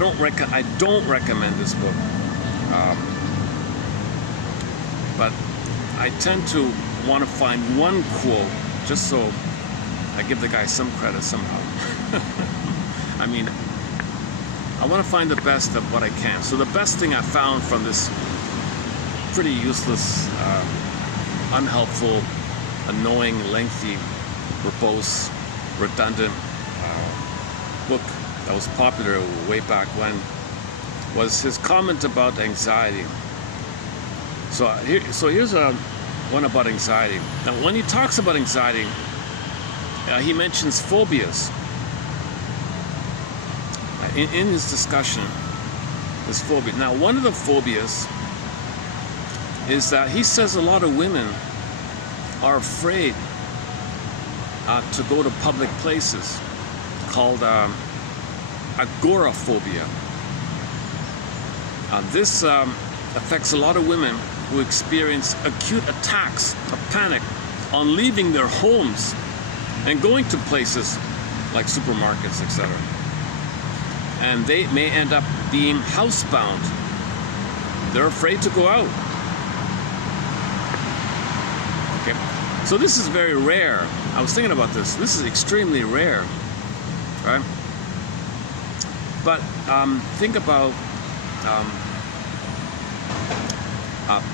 don't recommend this book. But I tend to want to find one quote just so I give the guy some credit somehow. I mean, I want to find the best of what I can. So the best thing I found from this pretty useless, unhelpful, annoying, lengthy, verbose, redundant book that was popular way back when was his comment about anxiety. So here's one about anxiety. Now, when he talks about anxiety, he mentions phobias. In his discussion, this phobia. Now, one of the phobias is that he says a lot of women are afraid to go to public places, called agoraphobia. This affects a lot of women who experience acute attacks of panic on leaving their homes and going to places like supermarkets, etc. And they may end up being housebound. They're afraid to go out. Okay, so this is very rare. I was thinking about this. This is extremely rare, right? But think about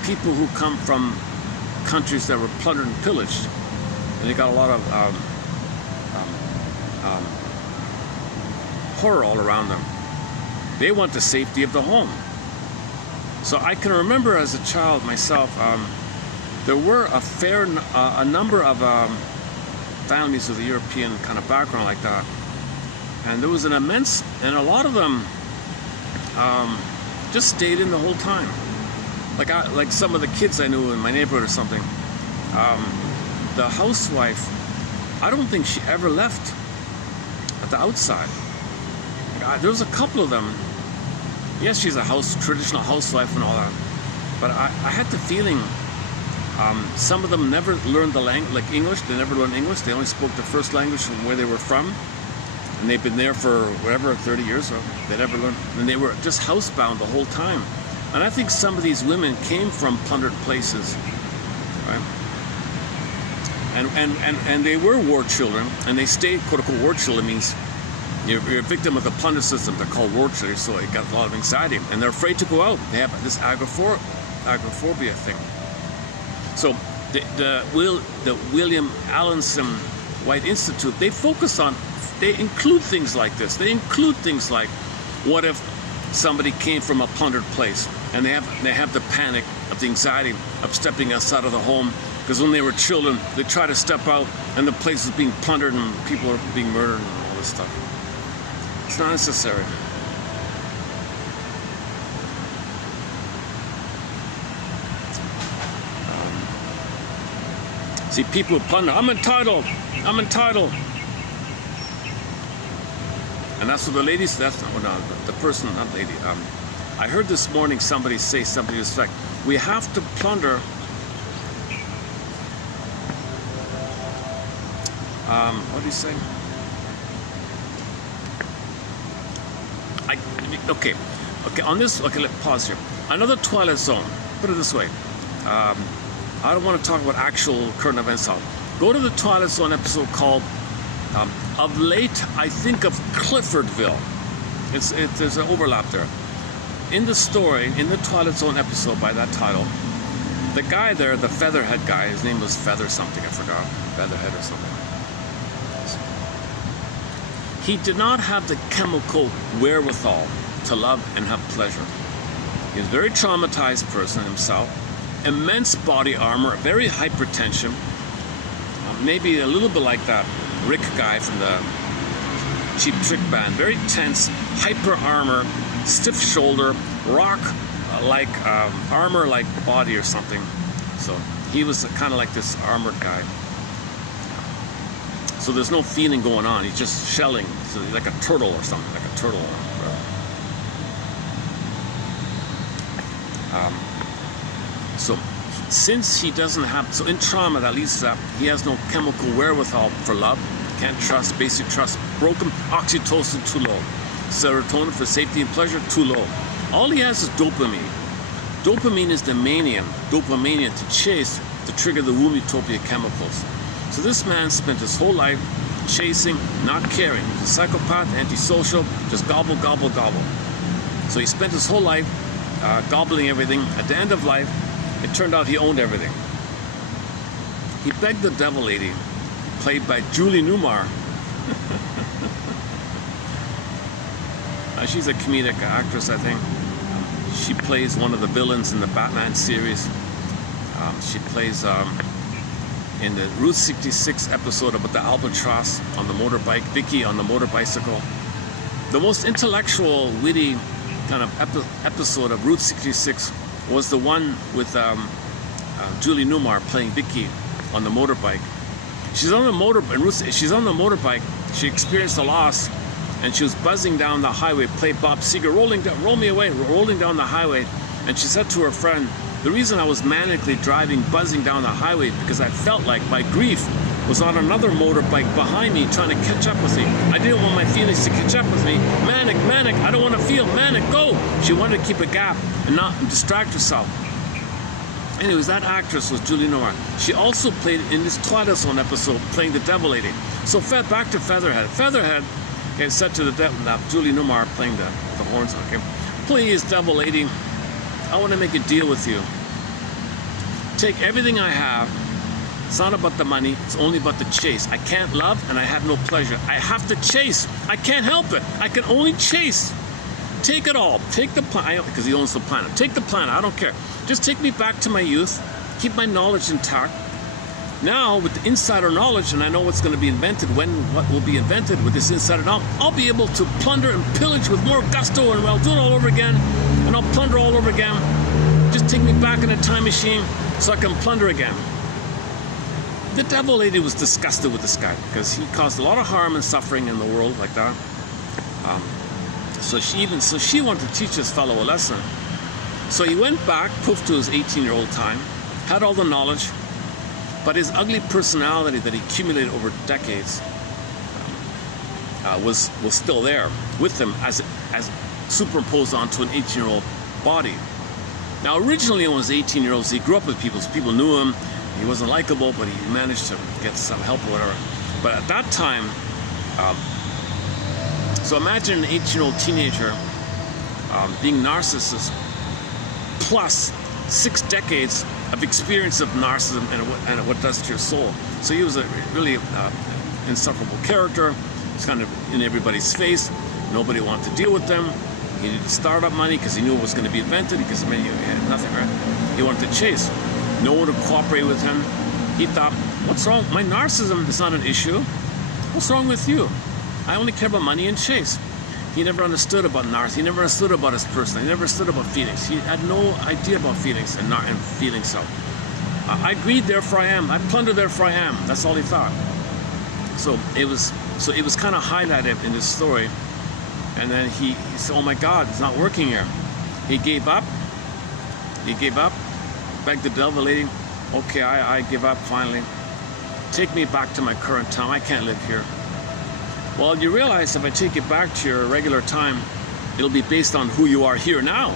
people who come from countries that were plundered and pillaged, and they got a lot of horror all around them. They want the safety of the home. So I can remember as a child myself, there were a number of families with a European kind of background like that, and there was an immense, and a lot of them just stayed in the whole time. Like some of the kids I knew in my neighborhood or something, the housewife, I don't think she ever left at the outside. There was a couple of them. Yes, she's a traditional housewife and all that, but I had the feeling some of them never learned the language, like English. They never learned English. They only spoke the first language from where they were from. and they've been there for whatever 30 years or they never learned, and they were just housebound the whole time. And I think some of these women came from plundered places, right? And they were war children, and they stayed, quote unquote, war children means you're a victim of the plunder system. They're called war children, so they got a lot of anxiety, and they're afraid to go out. They have this agoraphobia thing. So the William Allenson White Institute, they focus on, they include things like this. They include things like, what if somebody came from a plundered place, and they have the panic of the anxiety of stepping outside of the home, because when they were children, they try to step out, and the place is being plundered, and people are being murdered, and all this stuff. It's not necessary. See, people who plunder, I'm entitled. And that's what the ladies, that's not, no, the person, not lady. I heard this morning somebody say something to this effect. We have to plunder. What do you say? Okay, on this, okay, let's pause here. Another Twilight Zone, put it this way. I don't want to talk about actual current events. Go to the Twilight Zone episode called Of Late I Think of Cliffordville. There's an overlap there. In the story, in the Twilight Zone episode by that title, the guy there, the Featherhead guy, his name was Feather something, I forgot, Featherhead or something. He did not have the chemical wherewithal to love and have pleasure. He was a very traumatized person himself, immense body armor, very hypertension, maybe a little bit like that Rick guy from the Cheap Trick Band, very tense, hyper armor, stiff shoulder, rock like armor like body or something. So he was kind of like this armored guy. So there's no feeling going on. He's just shelling, so he's like a turtle or something, like a turtle. So since he doesn't have, so in trauma that leads to that, he has no chemical wherewithal for love, can't trust, basic trust, broken, oxytocin too low, serotonin for safety and pleasure too low. All he has is dopamine. Dopamine is the mania to chase, to trigger the womb utopia chemicals. So this man spent his whole life chasing, not caring. He's a psychopath, antisocial, just gobble, gobble, gobble. So he spent his whole life gobbling everything. At the end of life, it turned out he owned everything. He begged the devil lady, played by Julie Newmar. She's a comedic actress, I think. She plays one of the villains in the Batman series. She plays in the Route 66 episode about the albatross on the motorbike, Vicky on the motorbicycle. The most intellectual, witty kind of episode of Route 66 was the one with Julie Newmar playing Vicky on the motorbike. She's on the motorbike. She experienced a loss, and she was buzzing down the highway. Played Bob Seger, rolling down the highway, and she said to her friend, "The reason I was manically driving, buzzing down the highway, because I felt like my grief was on another motorbike behind me trying to catch up with me. I didn't want my feelings to catch up with me. Manic, I don't want to feel manic, go!" She wanted to keep a gap and not distract herself. Anyways, that actress was Julie Newmar. She also played in this Twilight Zone episode, playing the devil lady. So back to Featherhead. Featherhead said to the devil, Julie Newmar playing the horns, okay, "Please, devil lady, I want to make a deal with you. Take everything I have. It's not about the money, it's only about the chase. I can't love and I have no pleasure. I have to chase. I can't help it. I can only chase. Take it all. Take the planet," because he owns the planet. "Take the planet, I don't care. Just take me back to my youth. Keep my knowledge intact. Now, with the insider knowledge, and I know what's going to be invented, what will be invented with this insider knowledge, I'll be able to plunder and pillage with more gusto, and I'll do it all over again, and I'll plunder all over again. Just take me back in a time machine so I can plunder again." The devil lady was disgusted with this guy because he caused a lot of harm and suffering in the world like that. So she wanted to teach this fellow a lesson. So he went back, poof, to his 18-year-old time, had all the knowledge, but his ugly personality that he accumulated over decades was still there with him as superimposed onto an 18-year-old body. Now, originally, when he was 18-year-old, he grew up with people, so people knew him. He wasn't likable, but he managed to get some help or whatever. But at that time, so imagine an 18-year-old teenager being narcissist plus 6 decades of experience of narcissism and what it does to your soul. So he was a really insufferable character. He's kind of in everybody's face. Nobody wanted to deal with them. He needed startup money because he knew it was going to be invented, because he had nothing, right? He wanted to chase. No one would cooperate with him. He thought, what's wrong? My narcissism is not an issue. What's wrong with you? I only care about money and chase. He never understood about narcissism. He never understood about his person. He never understood about feelings. He had no idea about feelings and feeling so. I greed, therefore I am. I plunder, therefore I am. That's all he thought. So it was kind of highlighted in this story. And then he said, oh my God, it's not working here. He gave up. Begged the devil lady, okay, I give up finally. Take me back to my current time. I can't live here. Well, you realize if I take you back to your regular time, it'll be based on who you are here now.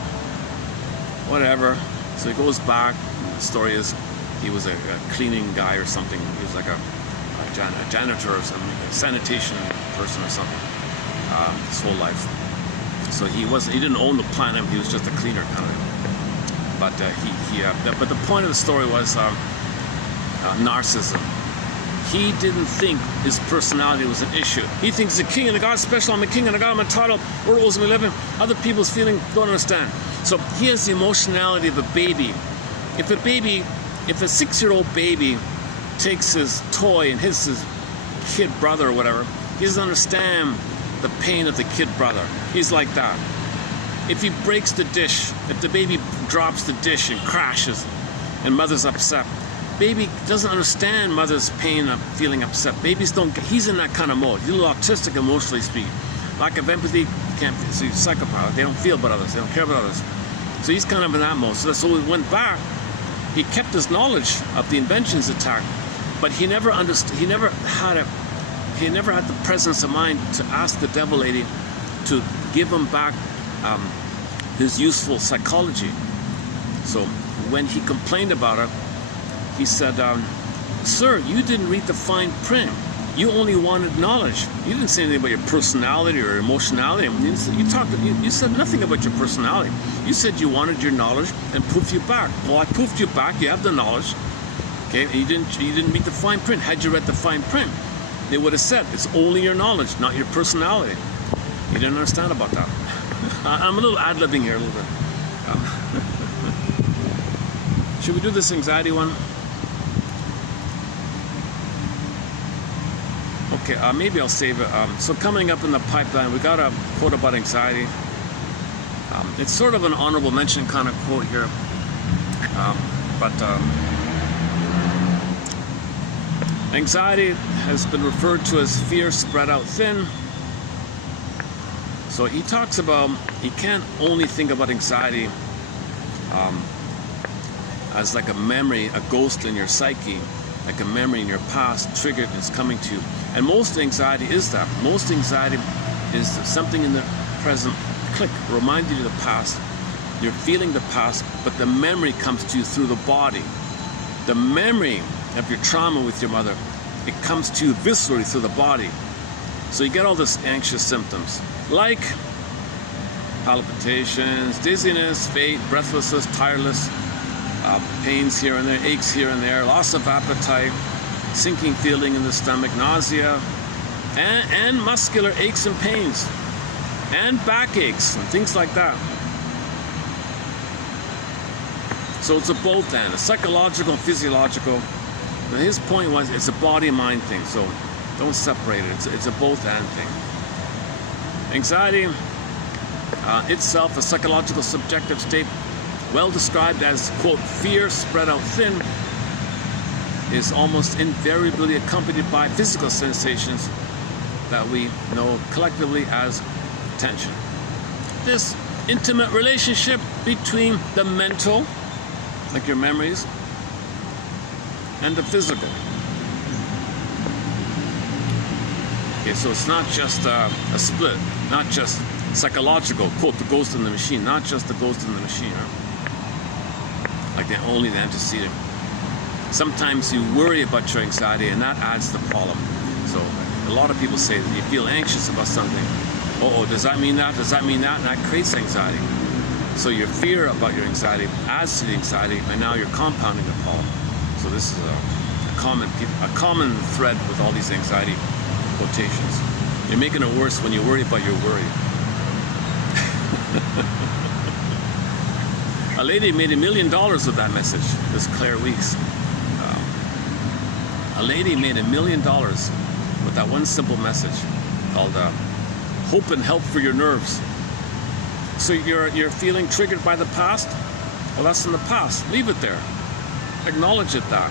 Whatever. So he goes back. The story is he was a cleaning guy or something. He was like a janitor or something, a sanitation person or something. His whole life. So he didn't own the planet. He was just a cleaner kind of. But but the point of the story was narcissism. He didn't think his personality was an issue. He thinks he's a king and a God special. I'm a king and a God. I'm entitled. We're rules we live in. Other people's feeling don't understand. So he has the emotionality of a baby. If a 6-year-old baby takes his toy and hits his kid brother or whatever, he doesn't understand the pain of the kid brother. He's like that. If he breaks the dish, if the baby drops the dish and crashes and mother's upset, baby doesn't understand mother's pain of feeling upset. Babies don't, he's in that kind of mode. He's a little autistic emotionally speaking. Lack of empathy, can't feel. So he's psychopath. They don't feel about others. They don't care about others. So he's kind of in that mode. So he went back. He kept his knowledge of the inventions attack, but he never understood, he never had the presence of mind to ask the devil lady to give him back his useful psychology. So when he complained about it, he said, sir, you didn't read the fine print. You only wanted knowledge. You didn't say anything about your personality or emotionality. You said nothing about your personality. You said you wanted your knowledge and poofed you back. Well, I poofed you back. You have the knowledge. Okay, and you didn't read the fine print. Had you read the fine print, they would have said it's only your knowledge, not your personality. You didn't understand about that. I'm a little ad-libbing here a little bit. Should we do this anxiety one? Okay, maybe I'll save it. So coming up in the pipeline, we got a quote about anxiety. It's sort of an honorable mention kind of quote here. Anxiety has been referred to as fear spread out thin. So he talks about, you can't only think about anxiety as like a memory, a ghost in your psyche, like a memory in your past triggered and it's coming to you. And most anxiety is that. Most anxiety is something in the present, click, reminding you of the past. You're feeling the past, but the memory comes to you through the body. The memory of your trauma with your mother, it comes to you viscerally through the body. So you get all this anxious symptoms, like palpitations, dizziness, faint, breathlessness, tiredness, pains here and there, aches here and there, loss of appetite, sinking feeling in the stomach, nausea, and muscular aches and pains, and backaches, and things like that. So it's a both and, a psychological and physiological. Now his point was it's a body-mind thing, so don't separate it. It's a both and thing. Anxiety itself, a psychological subjective state, well described as, quote, fear spread out thin, is almost invariably accompanied by physical sensations that we know collectively as tension. This intimate relationship between the mental, like your memories, and the physical. Okay, so it's not just a split, not just psychological, quote, the ghost in the machine, not just the ghost in the machine, right? Like only the antecedent. Sometimes you worry about your anxiety and that adds to the problem. So a lot of people say that you feel anxious about something. Oh, does that mean that? Does that mean that? And that creates anxiety. So your fear about your anxiety adds to the anxiety, and now you're compounding the problem. So this is a common thread with all these anxiety quotations. You're making it worse when you worry about your worry. A lady made $1 million with that message. This Claire Weeks. A lady made $1 million with that one simple message called "Hope and Help for Your Nerves." So you're feeling triggered by the past? Well, that's in the past. Leave it there. Acknowledge it that.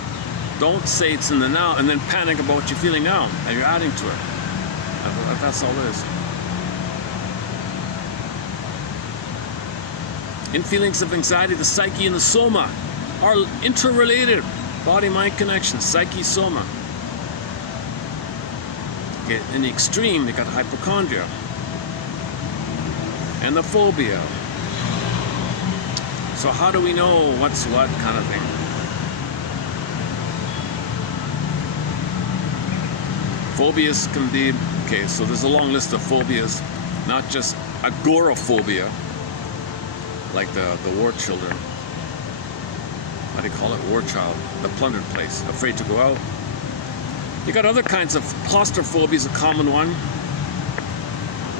Don't say it's in the now and then panic about what you're feeling now and you're adding to it. That's all it is. In feelings of anxiety, the psyche and the soma are interrelated. Body-mind connection, psyche, soma. Okay, in the extreme, you got hypochondria and the phobia. So how do we know what's what kind of thing? Phobias can be, okay, so there's a long list of phobias, not just agoraphobia, like the war children. What do you call it? War child, the plundered place, afraid to go out. You got other kinds of claustrophobia is a common one.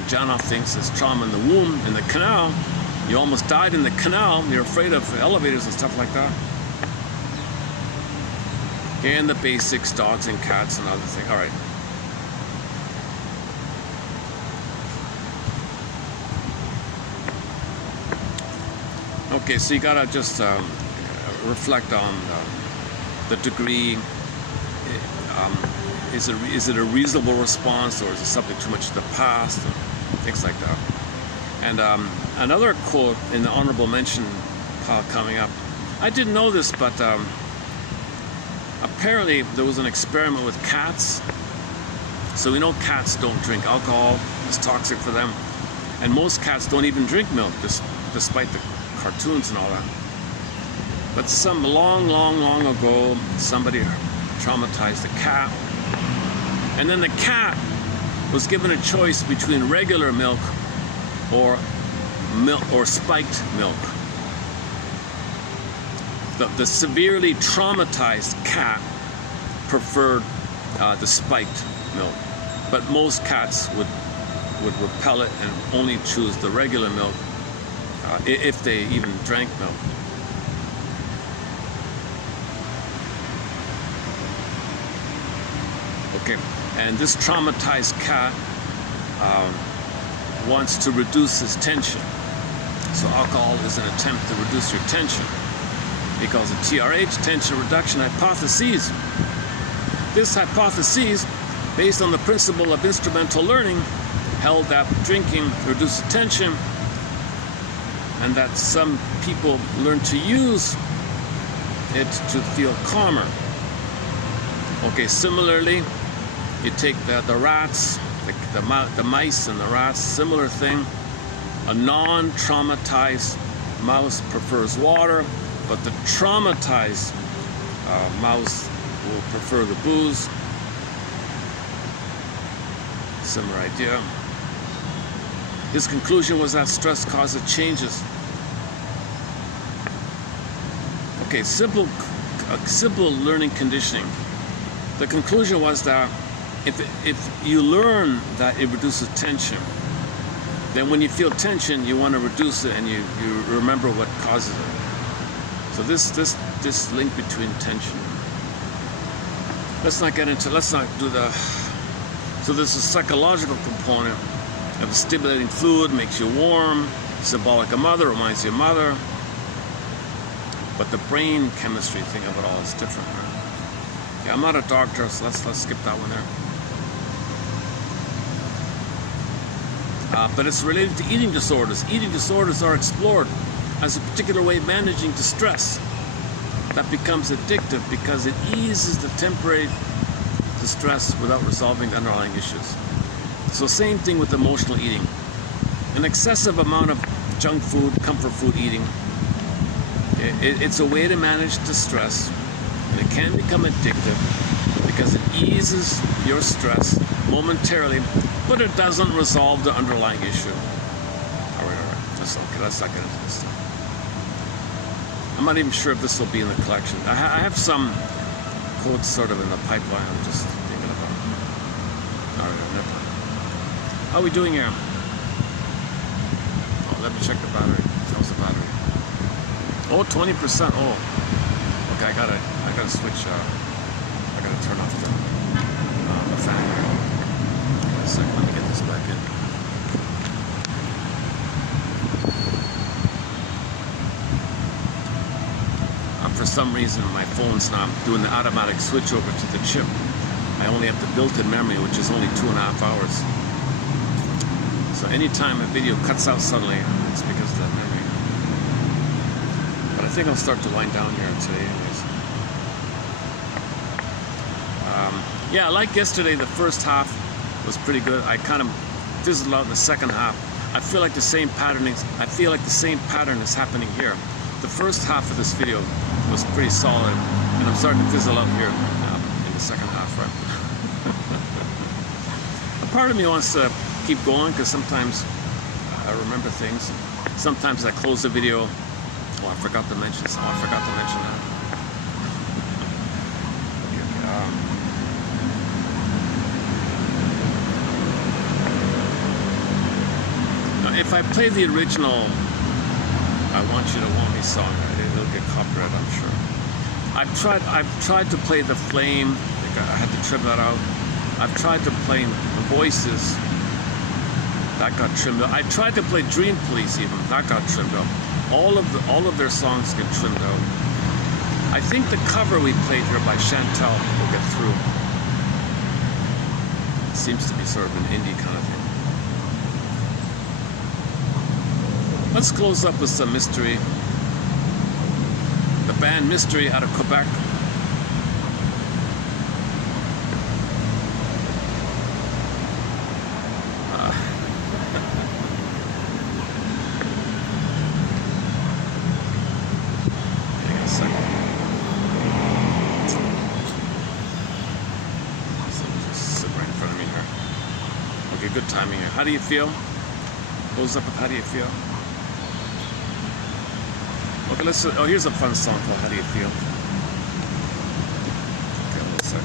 Janoff thinks it's trauma in the womb, in the canal. You almost died in the canal. You're afraid of elevators and stuff like that. And the basics, dogs and cats and other things. All right. Okay, so you gotta just reflect on the degree. Is it a reasonable response, or is it something too much to the past, and things like that. And another quote in the honorable mention pile coming up. I didn't know this, but apparently there was an experiment with cats. So we know cats don't drink alcohol; it's toxic for them, and most cats don't even drink milk, despite the cartoons and all that. But some long ago, somebody traumatized a cat, and then the cat was given a choice between regular milk or spiked milk. The severely traumatized cat preferred the spiked milk, but most cats would repel it and only choose the regular milk if they even drank milk. Okay, and this traumatized cat wants to reduce his tension. So alcohol is an attempt to reduce your tension. Because of TRH, tension reduction hypotheses. This hypothesis, based on the principle of instrumental learning, held that drinking reduces tension, and that some people learn to use it to feel calmer. Okay, similarly, you take the rats, the mice and the rats, similar thing. A non-traumatized mouse prefers water, but the traumatized mouse will prefer the booze. Similar idea. His conclusion was that stress causes changes. Okay, simple learning conditioning. The conclusion was that if you learn that it reduces tension, then when you feel tension, you want to reduce it and you remember what causes it. So this link between tension. Let's not do the. So there's a psychological component of stimulating fluid, makes you warm, symbolic of mother, reminds you of mother. But the brain chemistry thing of it all is different. Right? Yeah, I'm not a doctor, so let's skip that one there. But it's related to eating disorders. Eating disorders are explored as a particular way of managing distress that becomes addictive because it eases the temporary distress without resolving the underlying issues. So same thing with emotional eating. An excessive amount of junk food, comfort food eating, it's a way to manage distress. And it can become addictive because it eases your stress momentarily, but it doesn't resolve the underlying issue. All right. Let's not get into this stuff. I'm not even sure if this will be in the collection. I have some quotes sort of in the pipeline I'm just thinking about. All right, never mind. How are we doing here? Oh, let me check the battery. How's the battery? Oh, 20%. Oh, okay. I gotta switch. I gotta turn off the fan. Wait a second. Let me get this back in. For some reason, my phone's not doing the automatic switch over to the chip. I only have the built-in memory, which is only 2.5 hours. So anytime a video cuts out suddenly, it's because of that memory. But I think I'll start to wind down here today anyways. Yeah, like yesterday, the first half was pretty good. I kind of fizzled out in the second half. I feel like the same pattern is happening here. The first half of this video was pretty solid, and I'm starting to fizzle out here in the second half, right? A part of me wants to keep going because sometimes I remember things. Sometimes I close the video. Oh, I forgot to mention that. Now, if I play the original I Want You to Want Me song, it'll get copyright, I'm sure. I've tried to play the flame. I had to trim that out. I've tried to play the voices. That got trimmed out. I tried to play Dream Police even. That got trimmed out. All of their songs get trimmed out. I think the cover we played here by Chantel will get through. It seems to be sort of an indie kind of thing. Let's close up with some Mystery. The band Mystery out of Quebec. Hang on a second. So just sit right in front of me here. Okay, good timing here. How do you feel? Close up with How Do You Feel? Okay, here's a fun song called How Do You Feel? Okay, let's see.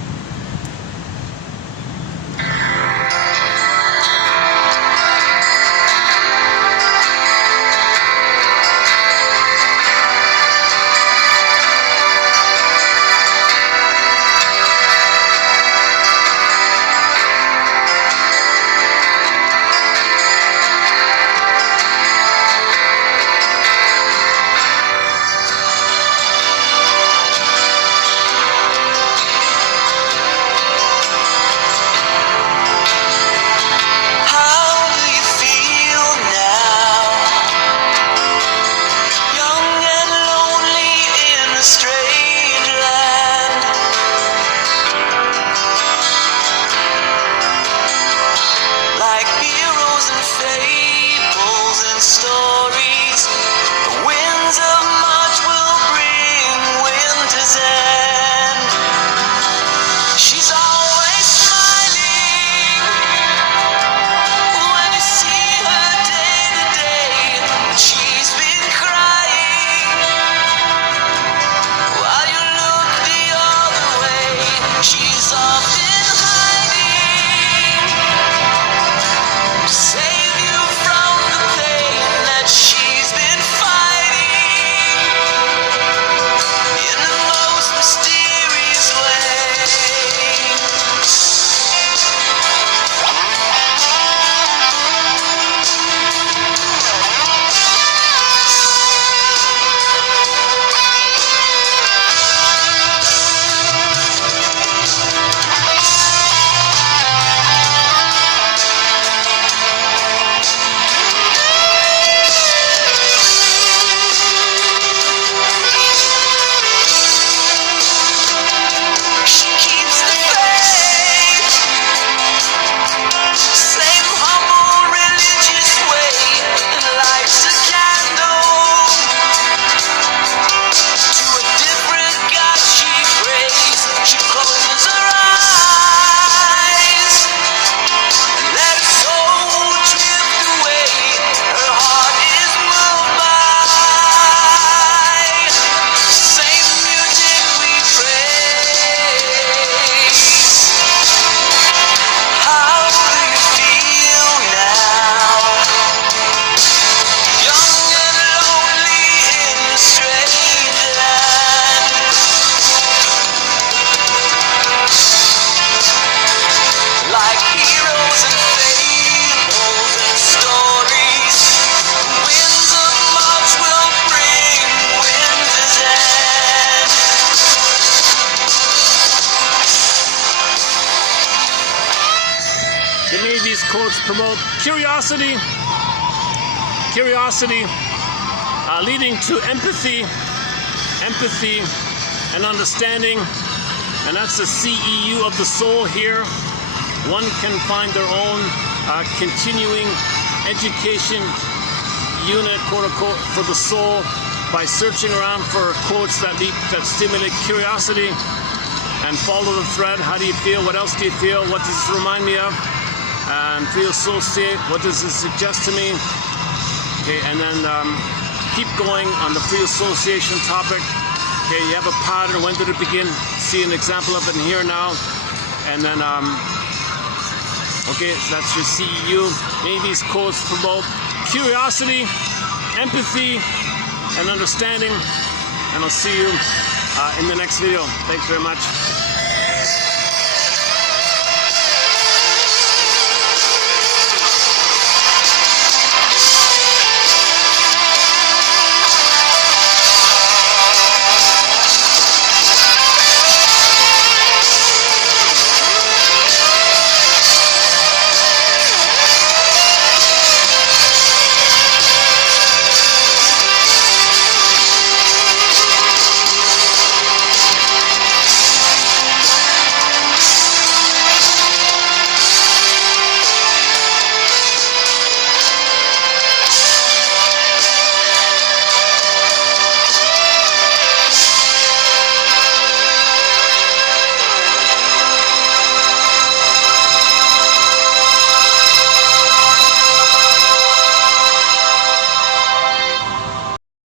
these quotes promote curiosity, leading to empathy and understanding, and that's the CEU of the soul here. One can find their own continuing education unit, quote unquote, for the soul by searching around for quotes that stimulate curiosity and follow the thread. How do you feel? What else do you feel? What does this remind me of? And free associate. What does this suggest to me? Okay, and then keep going on the free association topic. Okay, you have a pattern. When did it begin? See an example of it in here now. And then, okay, so that's your CEU. Many of these quotes promote curiosity, empathy, and understanding. And I'll see you in the next video. Thanks very much.